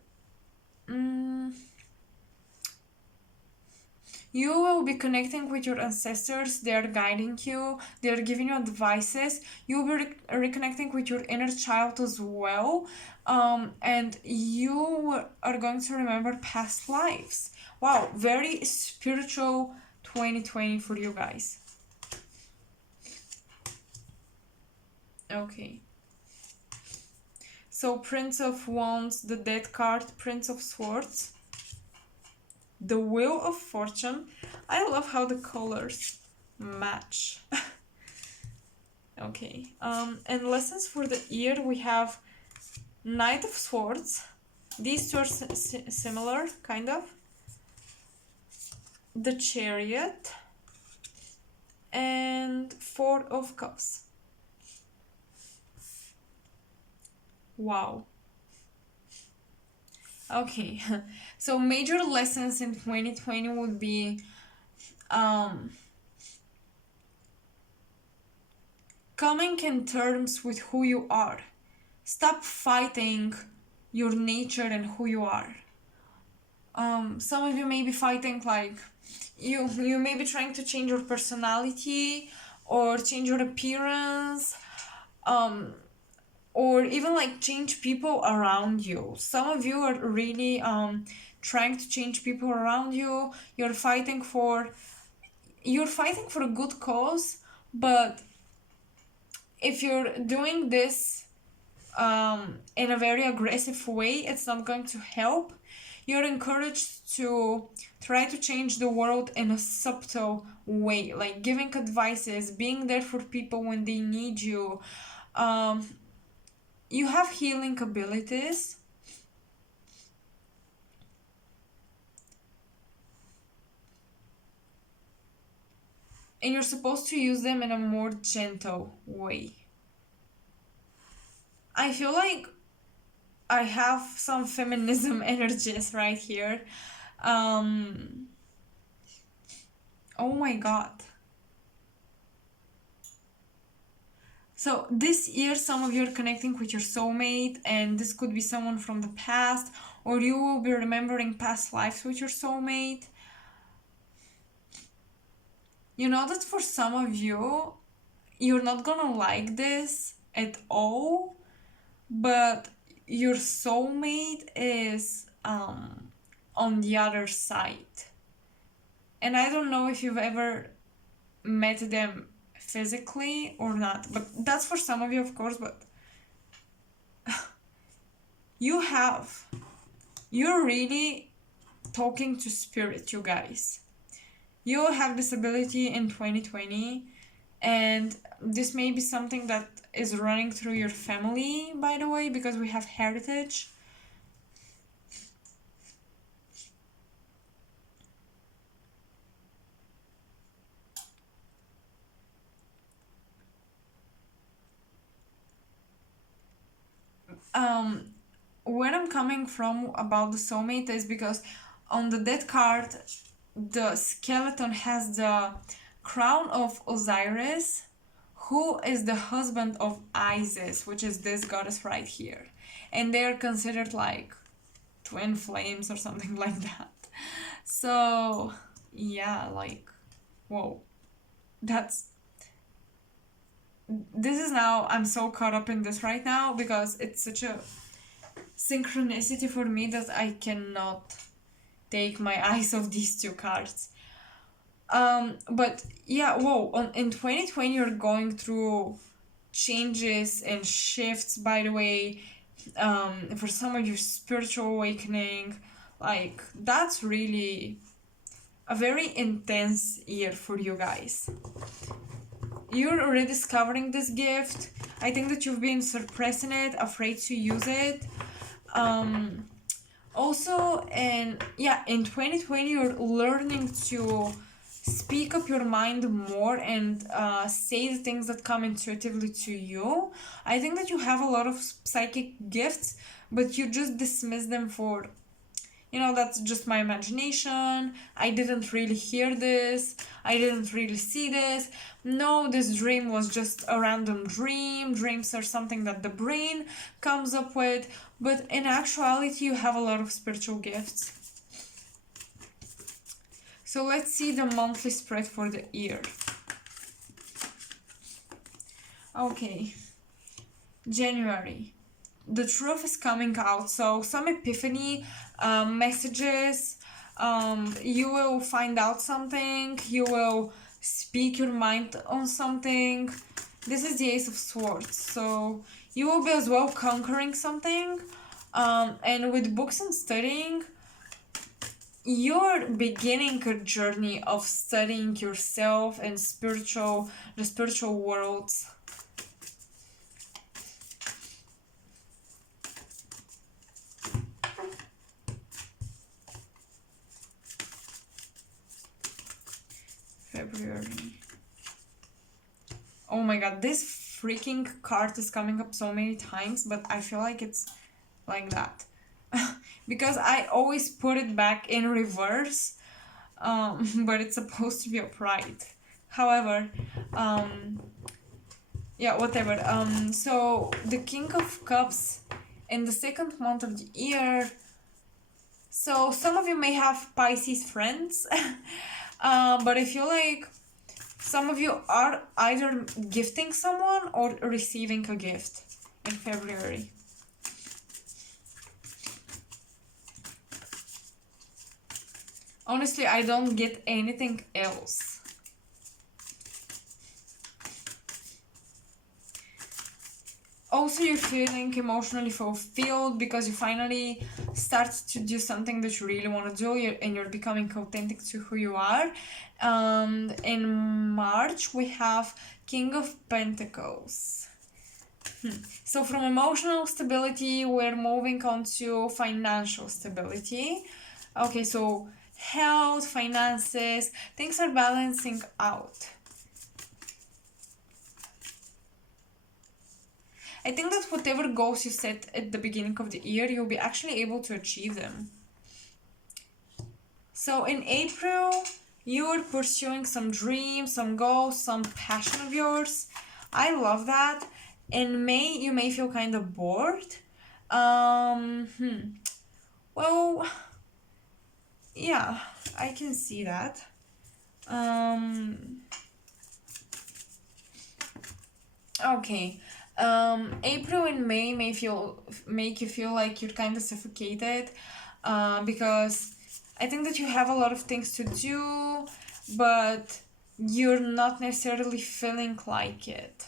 will be connecting with your ancestors. They are guiding you, they are giving you advices. You'll be reconnecting with your inner child as well, and you are going to remember past lives. Wow, very spiritual 2020 for you guys. Okay, so Prince of Wands, the Death card, Prince of Swords, the Wheel of Fortune. I love how the colors match. Okay, and lessons for the year, we have Knight of Swords. These two are similar, kind of. The Chariot and Four of Cups. Wow. Okay, so major lessons in 2020 would be coming in terms with who you are. Stop fighting your nature and who you are. Some of you may be fighting, like, you may be trying to change your personality or change your appearance, or even like change people around you. Some of you are really trying to change people around you. You're fighting for a good cause, but if you're doing this in a very aggressive way, it's not going to help. You're encouraged to try to change the world in a subtle way, like giving advices, being there for people when they need you. You have healing abilities. And you're supposed to use them in a more gentle way. I feel like I have some feminism energies right here. Oh my god. So this year, some of you are connecting with your soulmate, and this could be someone from the past, or you will be remembering past lives with your soulmate. You know that for some of you, you're not gonna like this at all, but your soulmate is on the other side. And I don't know if you've ever met them physically or not, but that's for some of you, of course. But you're really talking to spirit, you guys. You have this ability in 2020, and this may be something that is running through your family, by the way, because we have heritage. um where I'm coming from about the soulmate is because on the death card, the skeleton has the crown of Osiris, who is the husband of Isis, which is this goddess right here. And they're considered like twin flames or something like that. So, yeah, like, whoa. That's. This is now. I'm so caught up in this right now because it's such a synchronicity for me that I cannot take my eyes off these two cards. But yeah, whoa, in 2020 you're going through changes and shifts, by the way. For some of you, spiritual awakening, like that's really a very intense year for you guys. You're rediscovering this gift. I think that you've been suppressing it, afraid to use it. Also, in 2020 you're learning to speak up your mind more and say the things that come intuitively to you. I think that you have a lot of psychic gifts, but you just dismiss them for, that's just my imagination. I didn't really hear this. I didn't really see this. No, this dream was just a random dream. Dreams are something that the brain comes up with. But in actuality, you have a lot of spiritual gifts. So let's see the monthly spread for the year. Okay. January. The truth is coming out. So some epiphany messages. You will find out something. You will speak your mind on something. This is the Ace of Swords. So you will be as well conquering something. And with books and studying, you're beginning a journey of studying yourself and the spiritual worlds. February. Oh my god, this freaking card is coming up so many times, but I feel like it's like that. Because I always put it back in reverse, but it's supposed to be upright. However, whatever. So the King of Cups in the second month of the year. So some of you may have Pisces friends, but I feel like some of you are either gifting someone or receiving a gift in February. Honestly, I don't get anything else. Also, you're feeling emotionally fulfilled because you finally start to do something that you really want to do, and you're becoming authentic to who you are. In March, we have King of Pentacles. So from emotional stability, we're moving on to financial stability. Okay, so health, finances, things are balancing out. I think that whatever goals you set at the beginning of the year, you'll be actually able to achieve them. So in April, you're pursuing some dreams, some goals, some passion of yours. I love that. In May, you may feel kind of bored. Well, yeah, I can see that. Okay. April and May may make you feel like you're kind of suffocated, because I think that you have a lot of things to do, but you're not necessarily feeling like it.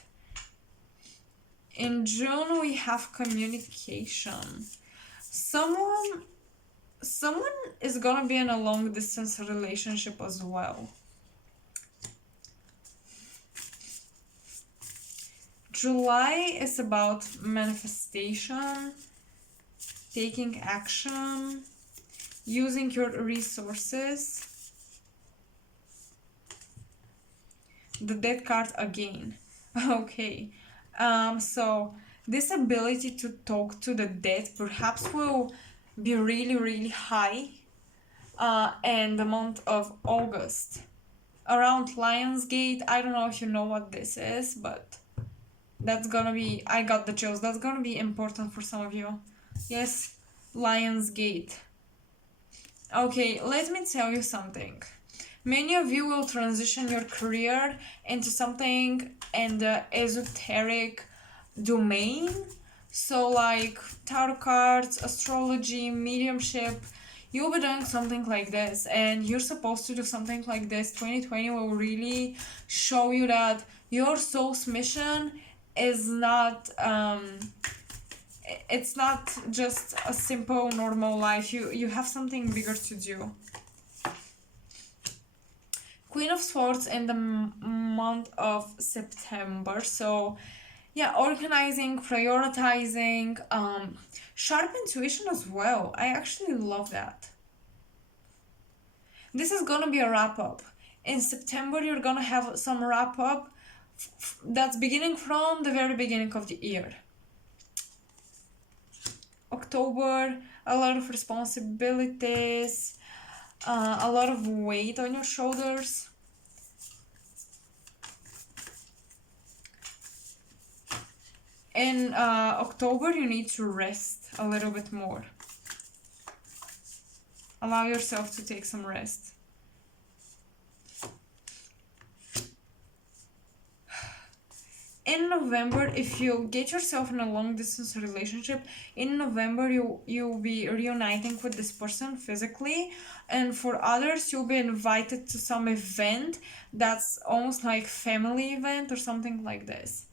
In June, we have communication. Someone is gonna be in a long distance relationship as well. July is about manifestation, taking action, using your resources. The Death card again. Okay. So This ability to talk to the dead perhaps will be really, really high in the month of August. Around Lionsgate, I don't know if you know what this is, but that's gonna be, I got the chills, that's gonna be important for some of you. Yes, Lionsgate. Okay, let me tell you something. Many of you will transition your career into something in the esoteric domain. So, like tarot cards, astrology, mediumship. You'll be doing something like this, and you're supposed to do something like this. 2020 will really show you that your soul's mission is not it's not just a simple normal life. You have something bigger to do. Queen of Swords in the month of September. So yeah, organizing, prioritizing, sharp intuition as well. I actually love that. This is gonna be a wrap up. In September, you're gonna have some wrap up that's beginning from the very beginning of the year. October, a lot of responsibilities, a lot of weight on your shoulders. In October, you need to rest a little bit more. Allow yourself to take some rest. In November, if you get yourself in a long distance relationship, in November you'll be reuniting with this person physically, and for others you'll be invited to some event that's almost like family event or something like this.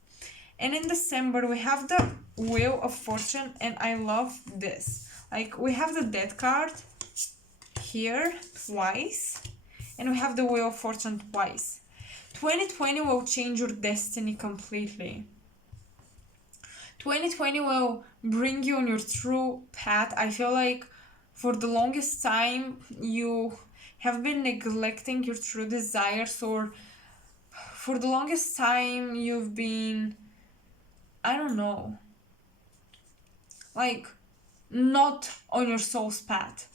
And in December we have the Wheel of Fortune, and I love this. Like, we have the Death card here twice, and we have the Wheel of Fortune twice. 2020 will change your destiny completely. 2020 will bring you on your true path. I feel like for the longest time you have been neglecting your true desires, or for the longest time you've been, I don't know, like not on your soul's path,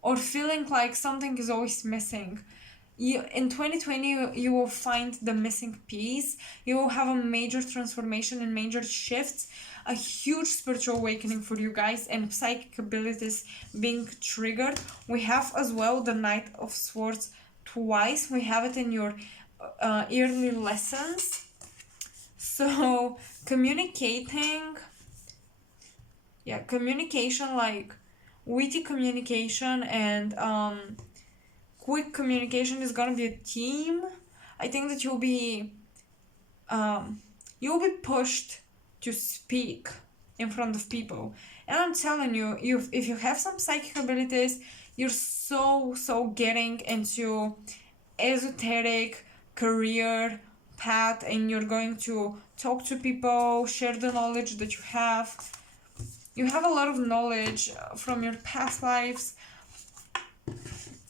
or feeling like something is always missing. In 2020 you will find the missing piece. You will have a major transformation and major shifts, a huge spiritual awakening for you guys, and psychic abilities being triggered. We have as well the Knight of Swords twice. We have it in your yearly lessons. So communication, like witty communication and quick communication is gonna be a theme. I think that you'll be pushed to speak in front of people, and I'm telling you, if you have some psychic abilities, you're so getting into esoteric career path, and you're going to talk to people, share the knowledge that you have. You have a lot of knowledge from your past lives,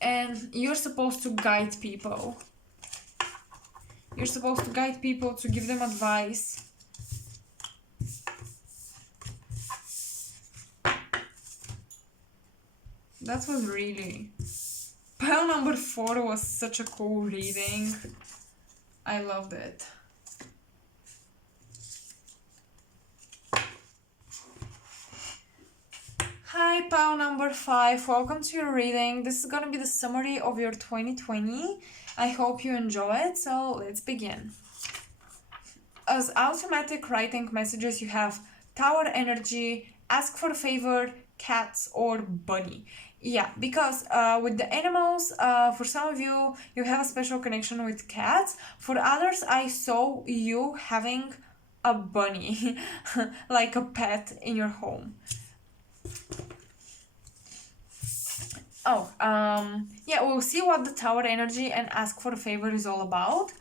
and you're supposed to guide people. You're supposed to guide people, to give them advice. That was really... Pile number 4 was such a cool reading. I loved it. Hi, pile number 5. Welcome to your reading. This is gonna be the summary of your 2020. I hope you enjoy it, so let's begin. As automatic writing messages, you have Tower energy, ask for a favor, cats, or bunny. Yeah, because with the animals, for some of you, you have a special connection with cats. For others, I saw you having a bunny, like a pet in your home. Yeah, we'll see what the Tower energy and ask for a favor is all about.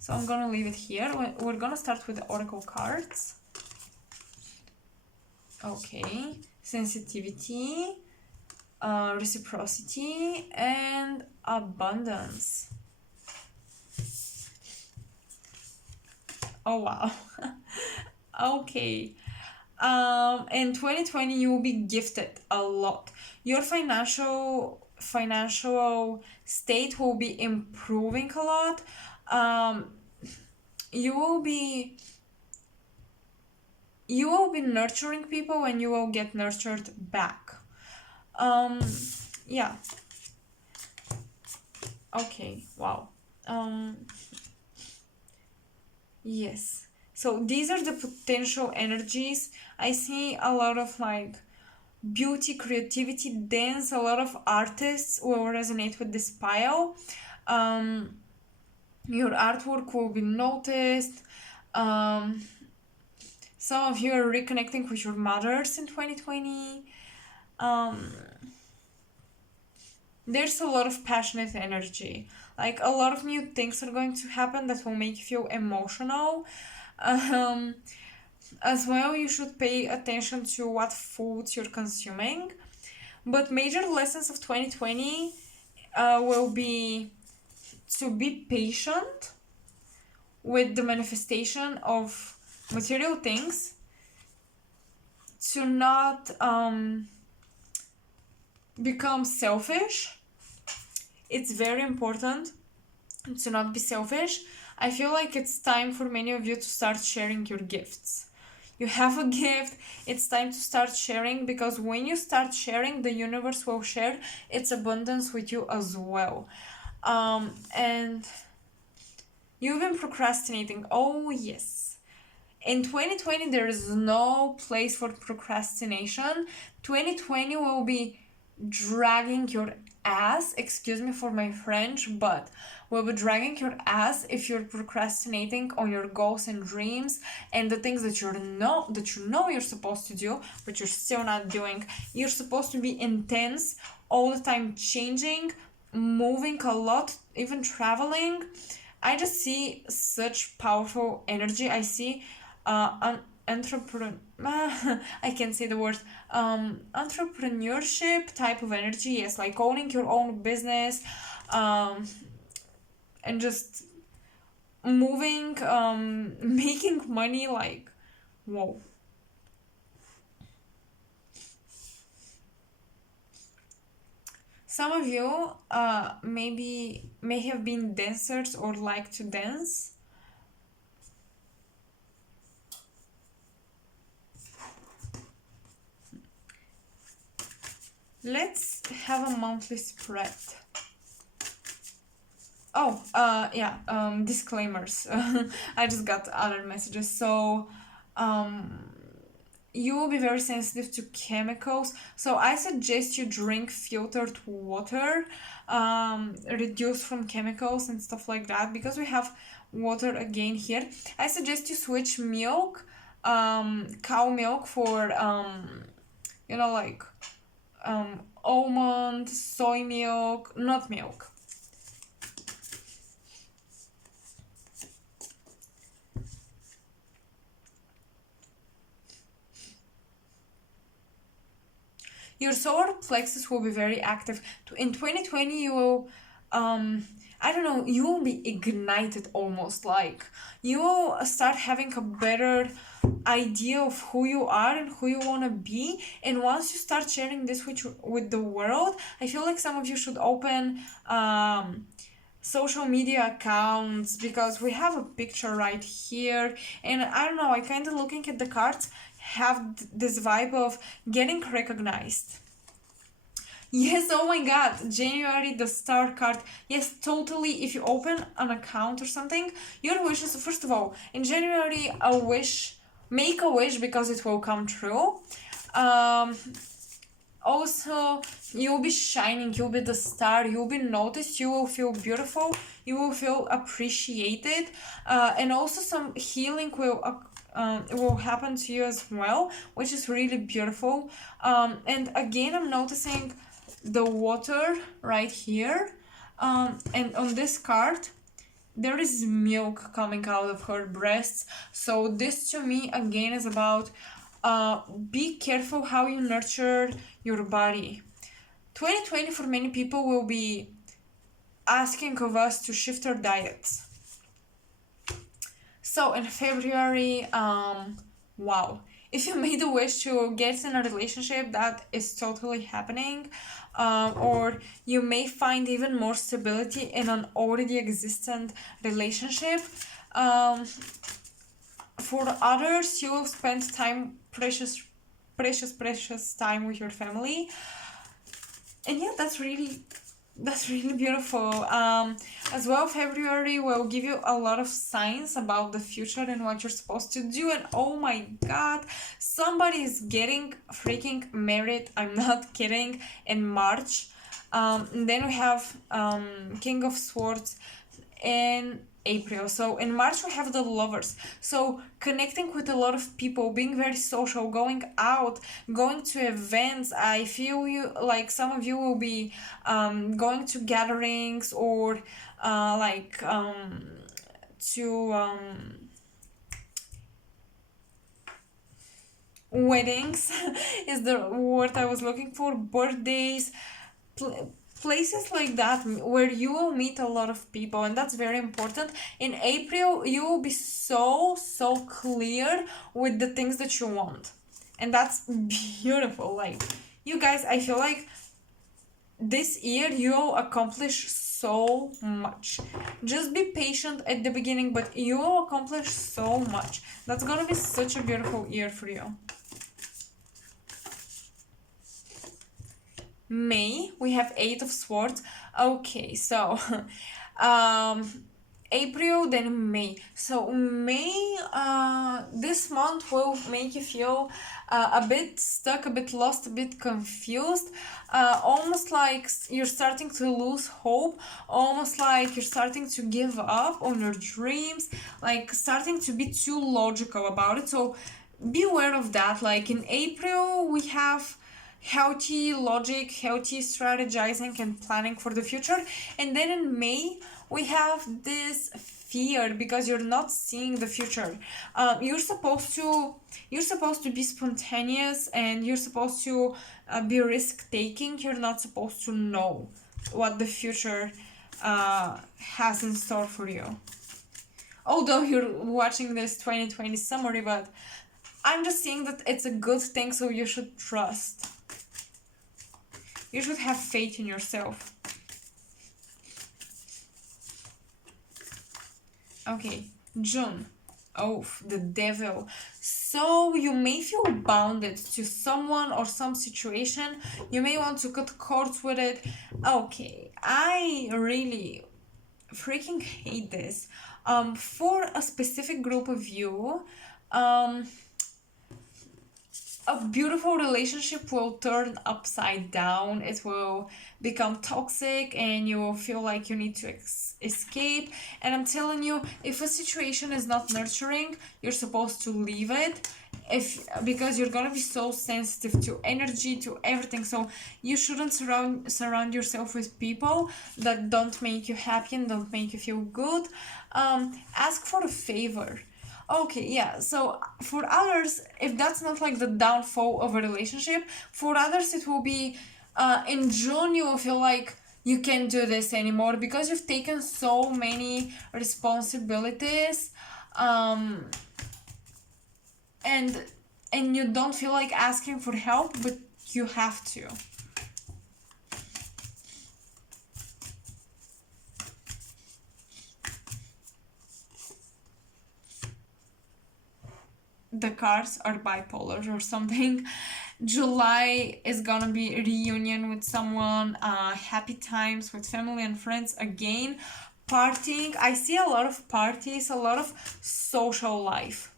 So I'm gonna leave it here. We're gonna start with the Oracle cards. Okay, sensitivity, reciprocity, and abundance. Oh wow. Okay. In 2020 you will be gifted a lot. Your financial state will be improving a lot. um, you will be nurturing people and you will get nurtured back. um yeah. Okay, wow. um yes, so these are the potential energies. I see a lot of like beauty, creativity, dance. A lot of artists will resonate with this pile. um your artwork will be noticed. um some of you are reconnecting with your mothers in 2020. um there's a lot of passionate energy, like a lot of new things are going to happen that will make you feel emotional. um as well, you should pay attention to what foods you're consuming. But major lessons of 2020 will be to be patient with the manifestation of material things, to not become selfish. It's very important to not be selfish. I feel like it's time for many of you to start sharing your gifts. You have a gift, it's time to start sharing, because when you start sharing, the universe will share its abundance with you as well. And you've been procrastinating. Oh, yes. In 2020, there is no place for procrastination. 2020 will be dragging your ass, excuse me for my French, but will be dragging your ass if you're procrastinating on your goals and dreams and the things that you know you're supposed to do, but you're still not doing. You're supposed to be intense all the time, changing, moving a lot, even traveling. I just see such powerful energy. I see an entrepreneur. I can't say the word. Entrepreneurship type of energy. Yes, like owning your own business, and just moving, making money. Like, whoa. Some of you may have been dancers or like to dance. Let's have a monthly spread. Oh, yeah, disclaimers. I just got other messages. So, you will be very sensitive to chemicals. So I suggest you drink filtered water, reduced from chemicals and stuff like that, because we have water again here. I suggest you switch milk, cow milk for, like, almond, soy milk, nut milk. Your solar plexus will be very active. In 2020, you will, I don't know, you will be ignited almost. Like, you will start having a better idea of who you are and who you want to be. And once you start sharing this with the world, I feel like some of you should open social media accounts, because we have a picture right here. And I don't know, I kind of looking at the cards have this vibe of getting recognized. Yes, oh my god, January, the star card. Yes, totally. If you open an account or something, your wishes, first of all, in January, make a wish, because it will come true. Also, you'll be shining, you'll be the star, you'll be noticed, you will feel beautiful, you will feel appreciated, and also some healing will happen to you as well, which is really beautiful. And again, I'm noticing the water right here, and on this card there is milk coming out of her breasts. So this to me again is about be careful how you nurture your body. 2020 for many people will be asking of us to shift our diets. So in February, wow, if you made a wish to get in a relationship, that is totally happening. Or you may find even more stability in an already existent relationship. Um, for others, you will spend time, precious time with your family. And yeah, that's really beautiful. As well, February will give you a lot of signs about the future and what you're supposed to do. And oh my god, somebody is getting freaking married. I'm not kidding. In March. And then we have King of Swords in April. So in March we have the lovers. So connecting with a lot of people, being very social, going out, going to events. I feel you like some of you will be going to gatherings or to weddings is the word I was looking for. Birthdays, pl- places like that where you will meet a lot of people, and that's very important. In April you will be so clear with the things that you want, and that's beautiful. Like, you guys, I feel like this year you'll accomplish so much. Just be patient at the beginning, but you will accomplish so much. That's gonna be such a beautiful year for you. May, we have Eight of Swords. Okay, so um April, then May. So May, this month will make you feel a bit stuck, a bit lost, a bit confused, almost like you're starting to lose hope, almost like you're starting to give up on your dreams, like starting to be too logical about it. So be aware of that. Like in April, we have healthy logic, healthy strategizing and planning for the future. And then in May, we have this fear because you're not seeing the future. You're supposed to be spontaneous, and you're supposed to be risk taking. You're not supposed to know what the future has in store for you. Although you're watching this 2020 summary, but I'm just saying that it's a good thing, so you should trust. You should have faith in yourself. Okay, June. Oh, the devil. So you may feel bounded to someone or some situation. You may want to cut cords with it. Okay, I really freaking hate this. For a specific group of you, um, a beautiful relationship will turn upside down. It will become toxic, and you will feel like you need to escape. And I'm telling you, if a situation is not nurturing, you're supposed to leave it. Because you're gonna be so sensitive to energy, to everything. So you shouldn't surround yourself with people that don't make you happy and don't make you feel good. Ask for a favor. Okay, yeah. So for others, if that's not like the downfall of a relationship, for others it will be in June you will feel like you can't do this anymore because you've taken so many responsibilities, um, and you don't feel like asking for help, but you have to. The cards are bipolar or something. July is gonna be a reunion with someone, happy times with family and friends again, partying. I see a lot of parties, a lot of social life.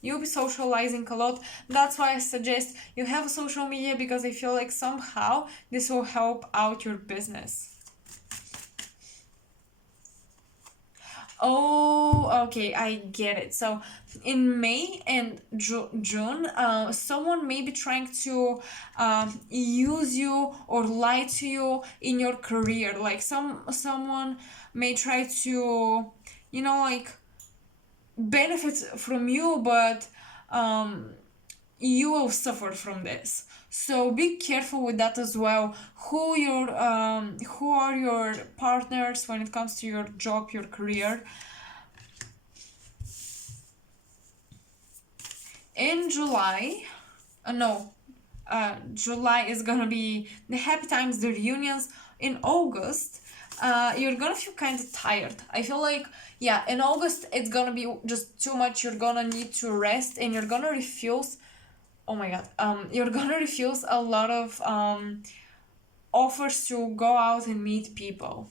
You'll be socializing a lot. That's why I suggest you have a social media, because I feel like somehow this will help out your business. Oh, okay, I get it. So in May and June, someone may be trying to use you or lie to you in your career. Like someone may try to, like, benefit from you, but um, you will suffer from this. So be careful with that as well. Who are your partners when it comes to your job, your career? In July, no, July is gonna be the happy times, the reunions. In August, you're gonna feel kind of tired. I feel like, yeah, in August it's gonna be just too much. You're gonna need to rest, and you're gonna refuse. Oh my god, you're gonna refuse a lot of offers to go out and meet people.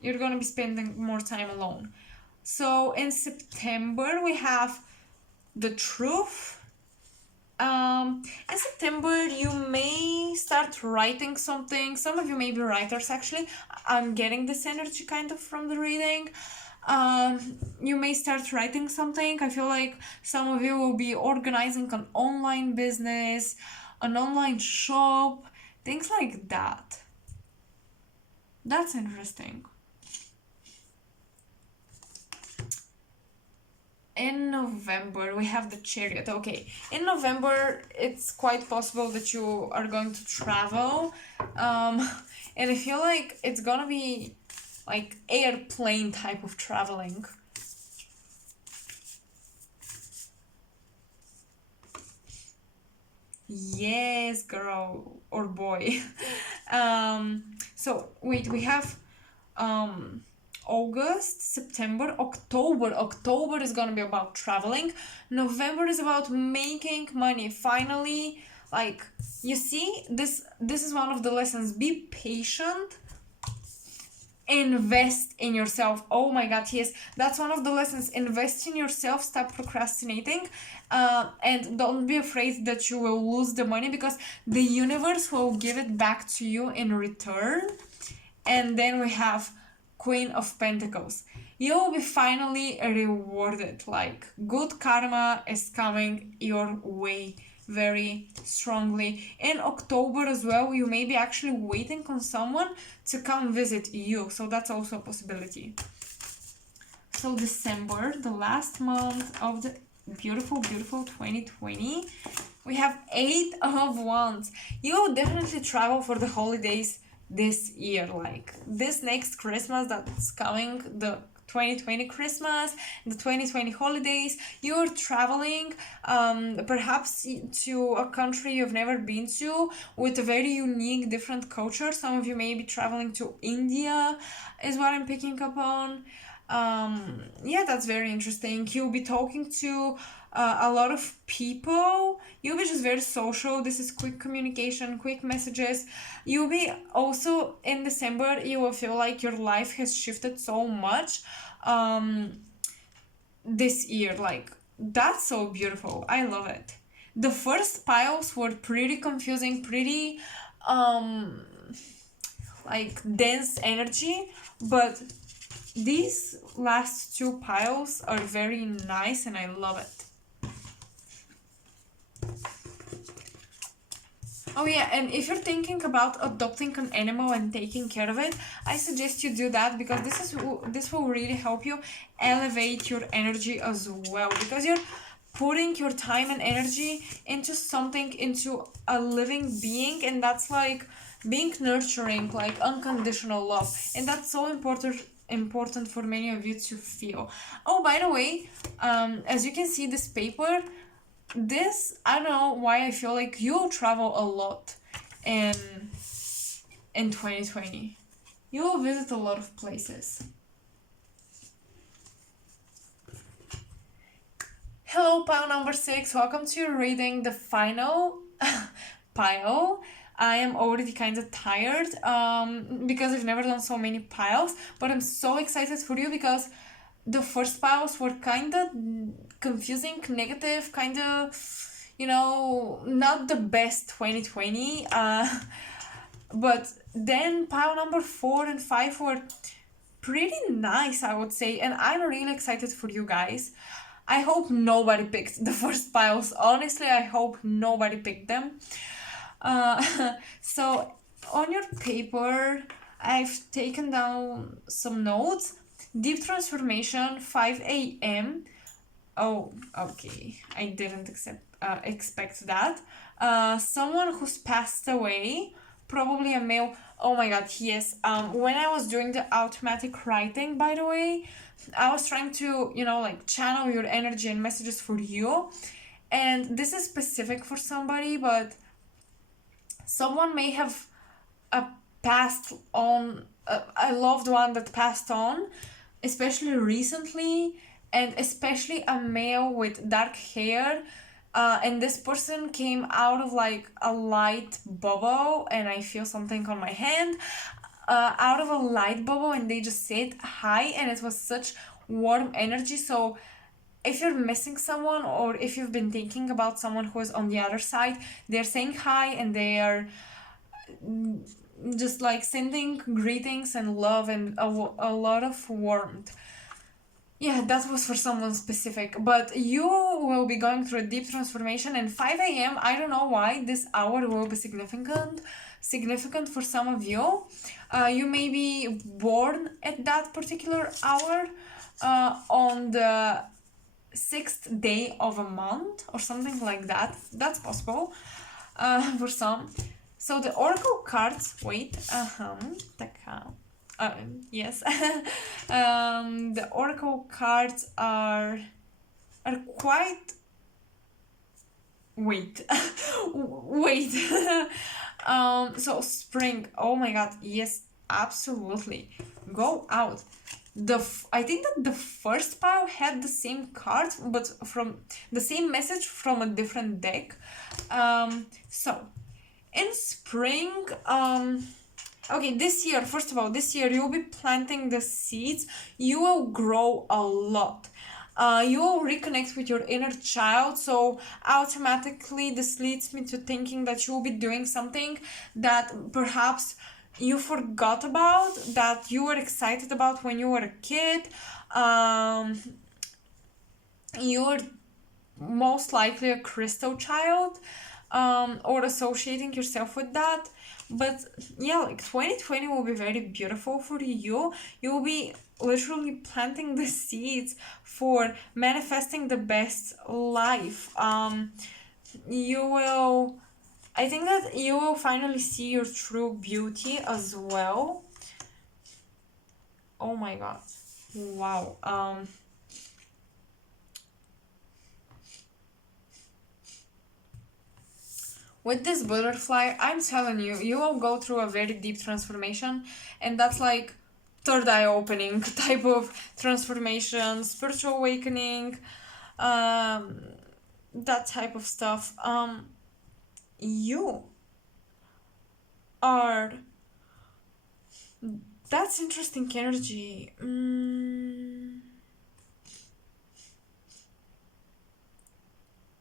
You're gonna be spending more time alone. So in September we have the truth. In September you may start writing something. Some of you may be writers actually. I'm getting this energy kind of from the reading. You may start writing something. I feel like some of you will be organizing an online business, an online shop, things like that. That's interesting. In November we have the Chariot. Okay, in November it's quite possible that you are going to travel, and I feel like it's gonna be like airplane type of traveling. Yes, girl or boy. So wait, we have August, September, October. October is gonna be about traveling. November is about making money. Finally, like, you see, this is one of the lessons. Be patient. Invest in yourself. Oh my god, yes, that's one of the lessons. Invest in yourself. Stop procrastinating, and don't be afraid that you will lose the money, because the universe will give it back to you in return. And then we have Queen of Pentacles. You will be finally rewarded. Like, good karma is coming your way very strongly. In October as well, you may be actually waiting on someone to come visit you. So that's also a possibility. So December, the last month of the beautiful 2020, we have 8 of Wands. You will definitely travel for the holidays this year. Like, this next Christmas that's coming, the 2020 Christmas, the 2020 holidays, you're traveling, perhaps to a country you've never been to, with a very unique, different culture. Some of you may be traveling to India, is what I'm picking up on. Yeah, that's very interesting. You'll be talking to a lot of people. You'll be just very social. This is quick communication, quick messages. You'll be also, in December, you will feel like your life has shifted so much this year. Like, that's so beautiful. I love it. The first piles were pretty confusing, pretty like dense energy, but these last 2 piles are very nice and I love it. Oh yeah, and if you're thinking about adopting an animal and taking care of it, I suggest you do that, because this will really help you elevate your energy as well, because you're putting your time and energy into something, into a living being, and that's like being nurturing, like unconditional love, and that's so important for many of you to feel. Oh, by the way, as you can see, this paper, I don't know why I feel like you'll travel a lot in 2020. You will visit a lot of places. Hello, pile number 6. Welcome to your reading, the final pile. I am already kind of tired because I've never done so many piles, but I'm so excited for you because the first piles were kind of confusing, negative, kind of, not the best 2020. But then pile number 4 and 5 were pretty nice, I would say, and I'm really excited for you guys. I hope nobody picked the first piles. Honestly, I hope nobody picked them. So on your paper, I've taken down some notes. Deep transformation, 5 a.m. Oh, okay. I didn't expect that. Someone who's passed away, probably a male. Oh my god, yes. When I was doing the automatic writing, by the way, I was trying to, like channel your energy and messages for you. And this is specific for somebody, but someone may have a passed on, a loved one that passed on, especially recently, and especially a male with dark hair. And this person came out of like a light bubble, and I feel something on my hand. Out of a light bubble, and they just said hi, and it was such warm energy. So if you're missing someone, or if you've been thinking about someone who is on the other side, they're saying hi, and they are just like sending greetings and love and a lot of warmth. Yeah, that was for someone specific, but you will be going through a deep transformation, and 5 a.m., I don't know why this hour will be significant for some of you. You may be born at that particular hour on the 6th day of a month or something like that. That's possible for some. So the oracle cards, wait, yes. The oracle cards are quite, wait, wait. So spring, oh my god, yes, absolutely. Go out. I think that the first pile had the same cards, but from the same message from a different deck. So in spring, okay, this year, first of all, this year you'll be planting the seeds. You will grow a lot. You will reconnect with your inner child. So automatically this leads me to thinking that you will be doing something that perhaps you forgot about, that you were excited about when you were a kid. You're most likely a crystal child, or associating yourself with that. But yeah, like 2020 will be very beautiful for you. You will be literally planting the seeds for manifesting the best life. You will, I think that you will finally see your true beauty as well. Oh my god. Wow. With this butterfly, I'm telling you, you will go through a very deep transformation, and that's like third eye opening type of transformation, spiritual awakening, that type of stuff. You are, that's interesting energy.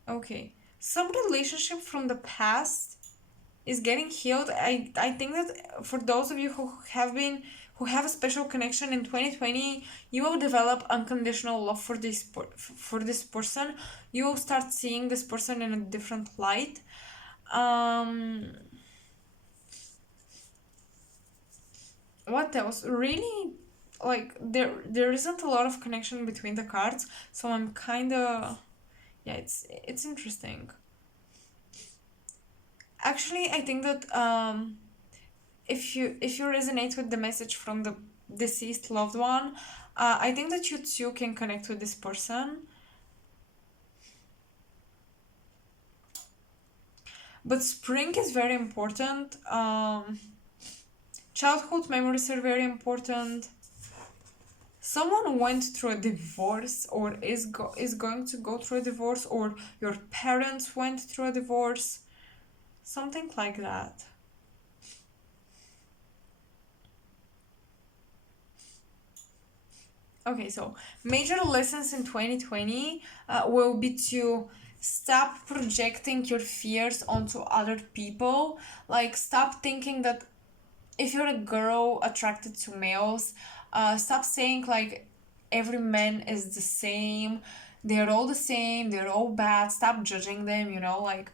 Okay, some relationship from the past is getting healed. I think that for those of you who have a special connection in 2020, you will develop unconditional love for this person. You will start seeing this person in a different light. What else? Really, like there isn't a lot of connection between the cards, so I'm kind of, yeah, it's interesting. Actually, I think that if you resonate with the message from the deceased loved one, I think that you too can connect with this person. But spring is very important. Childhood memories are very important. Someone went through a divorce, or is going to go through a divorce, or your parents went through a divorce, something like that. Okay, so major lessons in 2020 will be to stop projecting your fears onto other people. Like, stop thinking that if you're a girl attracted to males, stop saying like every man is the same, they're all the same, they're all bad. Stop judging them, like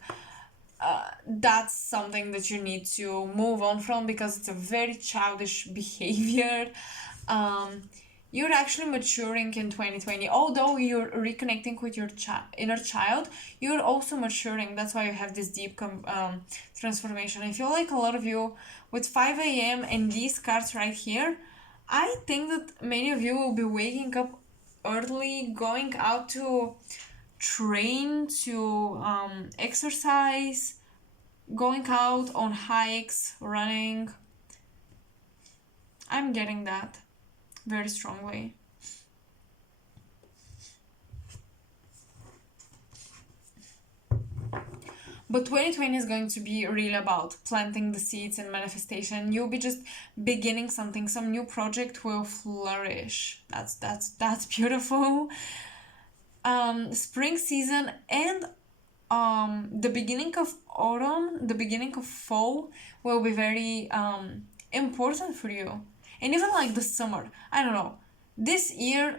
that's something that you need to move on from, because it's a very childish behavior. you're actually maturing in 2020. Although you're reconnecting with your inner child, you're also maturing. That's why you have this deep transformation. I feel like a lot of you with 5 a.m. and these cards right here, I think that many of you will be waking up early, going out to train, to exercise, going out on hikes, running. I'm getting that very strongly. But 2020 is going to be really about planting the seeds and manifestation. You'll be just beginning something. Some new project will flourish. That's beautiful. Spring season and the beginning of autumn, the beginning of fall will be very important for you. And even like the summer, I don't know. This year,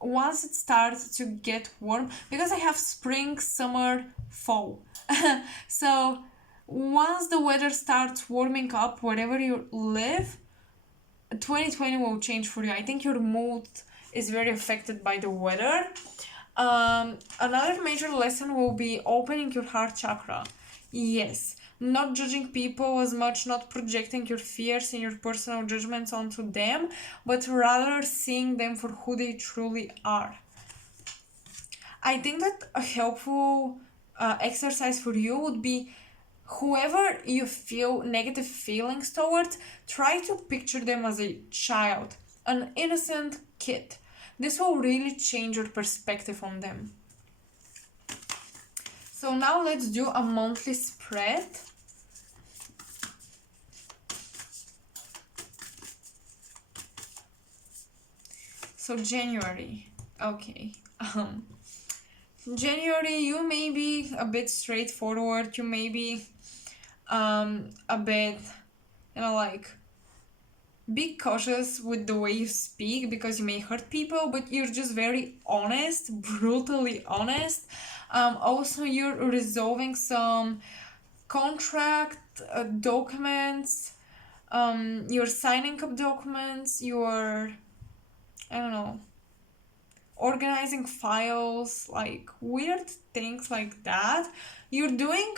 once it starts to get warm, because I have spring, summer, fall. So once the weather starts warming up wherever you live, 2020 will change for you. I think your mood is very affected by the weather. Another major lesson will be opening your heart chakra. Yes, not judging people as much, not projecting your fears and your personal judgments onto them, but rather seeing them for who they truly are. I think that a helpful exercise for you would be whoever you feel negative feelings towards, try to picture them as a child, an innocent kid. This will really change your perspective on them. So now let's do a monthly spread. So January, okay. January, you may be a bit straightforward, you may be a bit, like, be cautious with the way you speak because you may hurt people, but you're just very honest, brutally honest. Also, you're resolving some contract documents, you're signing up documents, you're, I don't know, organizing files, like weird things like that. You're doing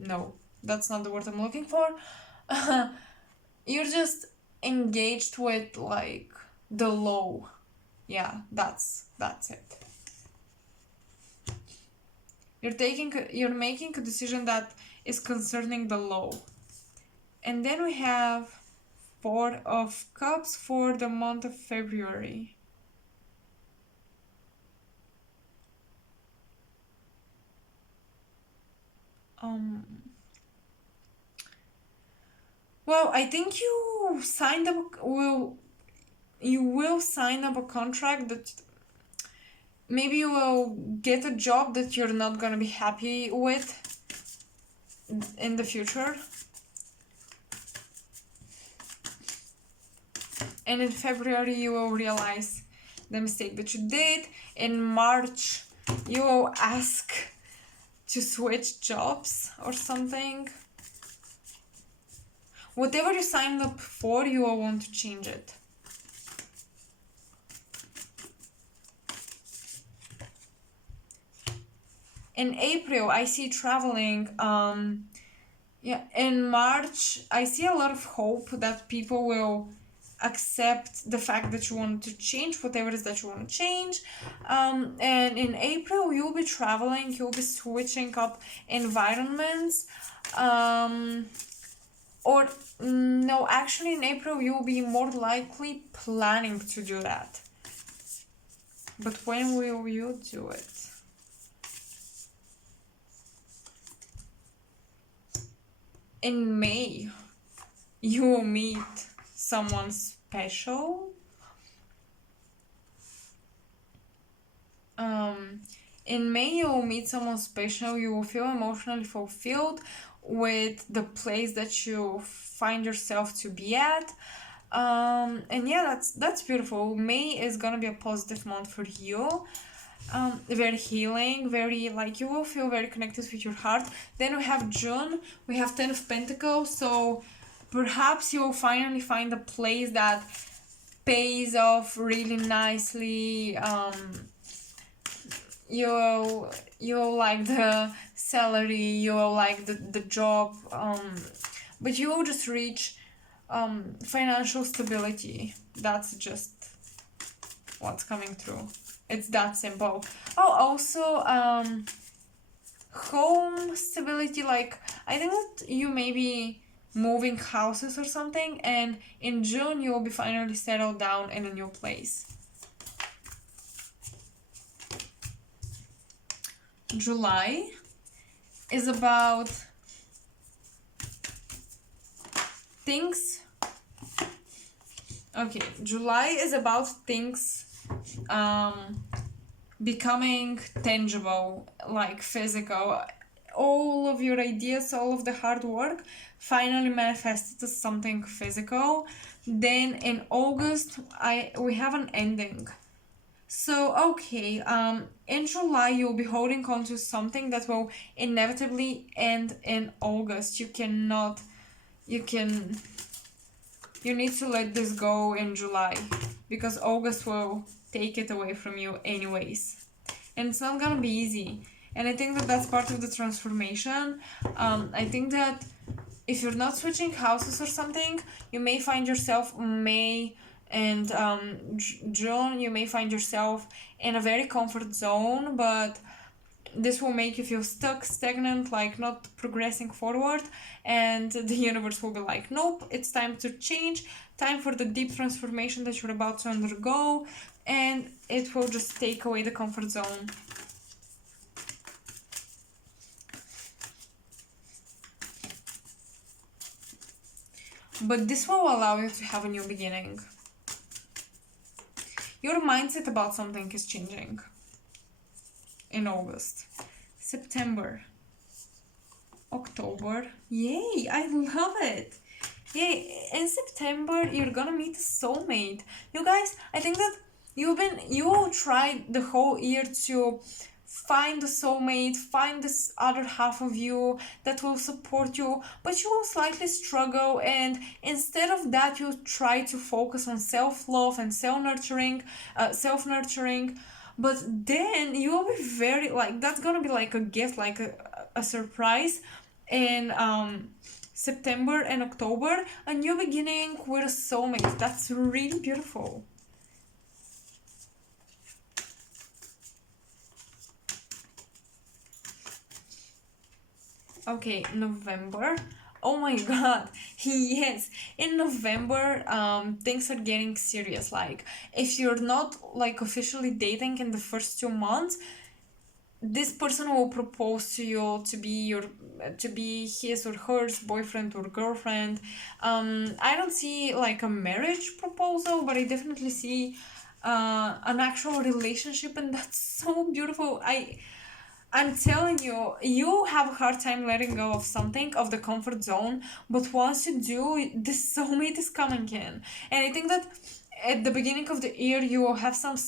no, that's not the word I'm looking for. You're just engaged with like the law. Yeah, that's it. You're making a decision that is concerning the law. And then we have Four of Cups for the month of February. Well, I think you will sign up a contract that maybe you will get a job that you're not gonna be happy with in the future. And in February, you will realize the mistake that you did. In March, you will ask to switch jobs or something. Whatever you signed up for, you will want to change it. In April, I see traveling. In March, I see a lot of hope that people will accept the fact that you want to change whatever it is that you want to change. And in April, you'll be traveling, you'll be switching up environments. Or no, actually in April, you'll be more likely planning to do that. But when will you do it? In May, you will meet someone special. In May, you will meet someone special. You will feel emotionally fulfilled with the place that you find yourself to be at. And yeah, that's beautiful. May is gonna be a positive month for you. very healing, very like you will feel very connected with your heart. Then we have June, we have Ten of Pentacles, so perhaps you will finally find a place that pays off really nicely. You'll like the salary, you'll like the job, but you will just reach financial stability. That's just what's coming through. It's that simple. Oh, also home stability, like I think that you may be moving houses or something, and in June you will be finally settled down in a new place. July is about things. Okay, July is about things becoming tangible, like physical. All of your ideas, all of the hard work finally manifested as something physical. Then in August we have an ending. So okay, in July you'll be holding on to something that will inevitably end in August. You need to let this go in July, because August will take it away from you anyways. And it's not gonna be easy. And I think that that's part of the transformation. I think that if you're not switching houses or something, you may find yourself May and June, you may find yourself in a very comfort zone, but this will make you feel stuck, stagnant, like not progressing forward, and the universe will be like, nope, it's time to change, time for the deep transformation that you're about to undergo, and it will just take away the comfort zone. But this will allow you to have a new beginning. Your mindset about something is changing in August. September, October, yay, I love it. Yay, in September you're gonna meet a soulmate. You guys, I think that you will try the whole year to find a soulmate, find this other half of you that will support you, but you will slightly struggle, and instead of that you try to focus on self-love and self-nurturing, but then you will be very, like, that's gonna be like a gift, like a surprise in September and October, a new beginning with a soulmate. That's really beautiful. Okay, November. Oh my god. Yes. In November, things are getting serious. Like, if you're not like officially dating in the first 2 months, this person will propose to you to be his or her boyfriend or girlfriend. I don't see like a marriage proposal, but I definitely see an actual relationship, and that's so beautiful. I'm telling you, you have a hard time letting go of something, of the comfort zone, but once you do, the soulmate is coming in. And I think that at the beginning of the year, you will have some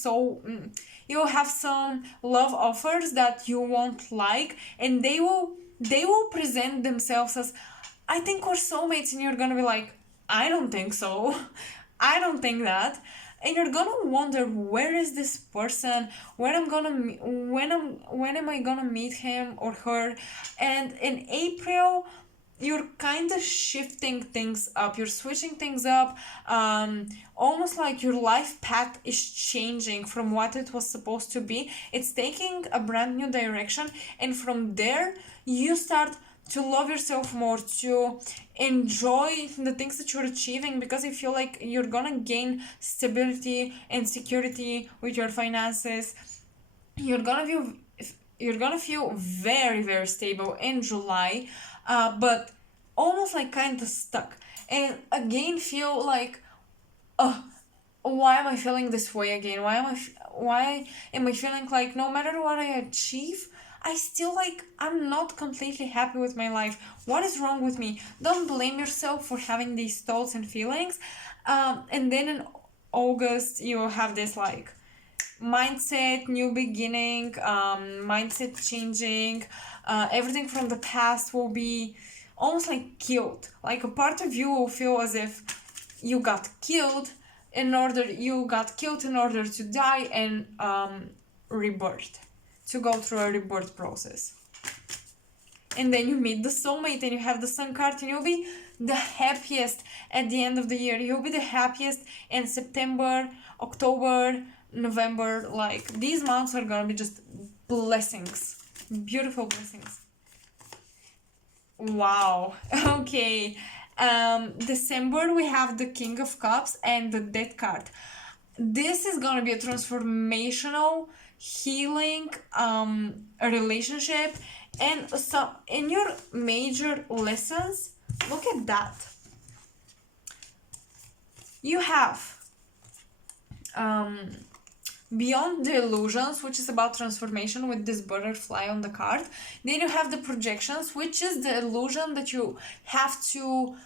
love offers that you won't like, and they will present themselves as, I think we're soulmates, and you're gonna be like, I don't think so. I don't think that. And you're gonna wonder, where is this person, when am I gonna meet him or her. And in April you're kind of shifting things up, you're switching things up, almost like your life path is changing from what it was supposed to be. It's taking a brand new direction, and from there you start to love yourself more, to enjoy the things that you're achieving, because I feel like you're gonna gain stability and security with your finances. You're gonna feel very, very stable in July, but almost like kind of stuck, and again feel like, oh, why am I feeling this way again? Why am I feeling like no matter what I achieve, I still, like, I'm not completely happy with my life. What is wrong with me? Don't blame yourself for having these thoughts and feelings. And then in August, you have this, like, mindset, new beginning, mindset changing. Everything from the past will be almost like killed. Like a part of you will feel as if you got killed in order to die and rebirth, to go through a rebirth process. And then you meet the soulmate and you have the sun card and you'll be the happiest at the end of the year. You'll be the happiest in September, October, November. Like, these months are gonna be just blessings, beautiful blessings. Wow. Okay. December we have the King of Cups and the Death card. This is gonna be a transformational, healing relationship, and so in your major lessons, look at that. You have Beyond the Illusions, which is about transformation with this butterfly on the card. Then you have the Projections, which is the illusion that you have to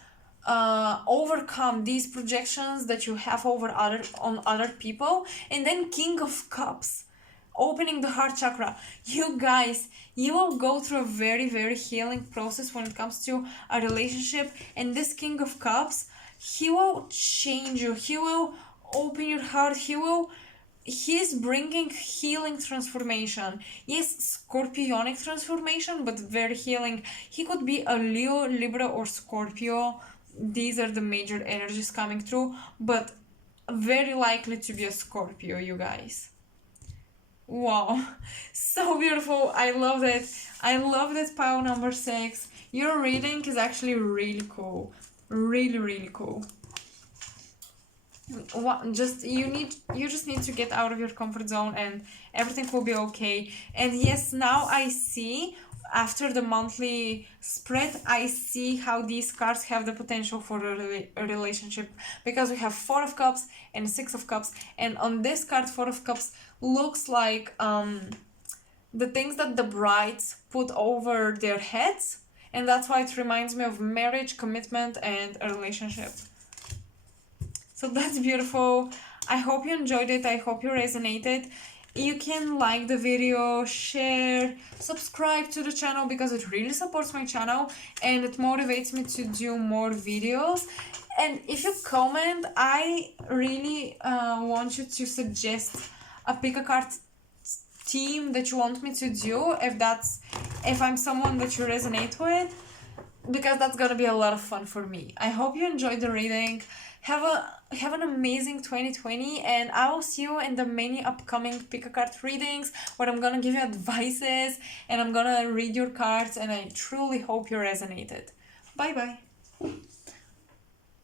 overcome these projections that you have on other people. And then King of Cups, opening the heart chakra. You guys, you will go through a very, very healing process when it comes to a relationship. And this King of Cups, he will change you. He will open your heart. He's bringing healing transformation. Yes, scorpionic transformation, but very healing. He could be a Leo, Libra, or Scorpio. These are the major energies coming through, but very likely to be a Scorpio, you guys. Wow, so beautiful. I love it. I love that pile number 6. Your reading is actually really cool. Really, really cool. You just need to get out of your comfort zone and everything will be okay. And yes, now I see, after the monthly spread, I see how these cards have the potential for a relationship, because we have 4 of Cups and 6 of Cups, and on this card 4 of Cups looks like the things that the brides put over their heads, and that's why it reminds me of marriage, commitment, and a relationship. So that's beautiful. I hope you enjoyed it. I hope you resonated. You can like the video, share, subscribe to the channel, because it really supports my channel and it motivates me to do more videos. And if you comment, I really want you to suggest a pick a card theme that you want me to do, if I'm someone that you resonate with, because that's gonna be a lot of fun for me. I hope you enjoyed the reading. Have an amazing 2020, and I will see you in the many upcoming pick a card readings where I'm gonna give you advices and I'm gonna read your cards, and I truly hope you resonated. Bye bye.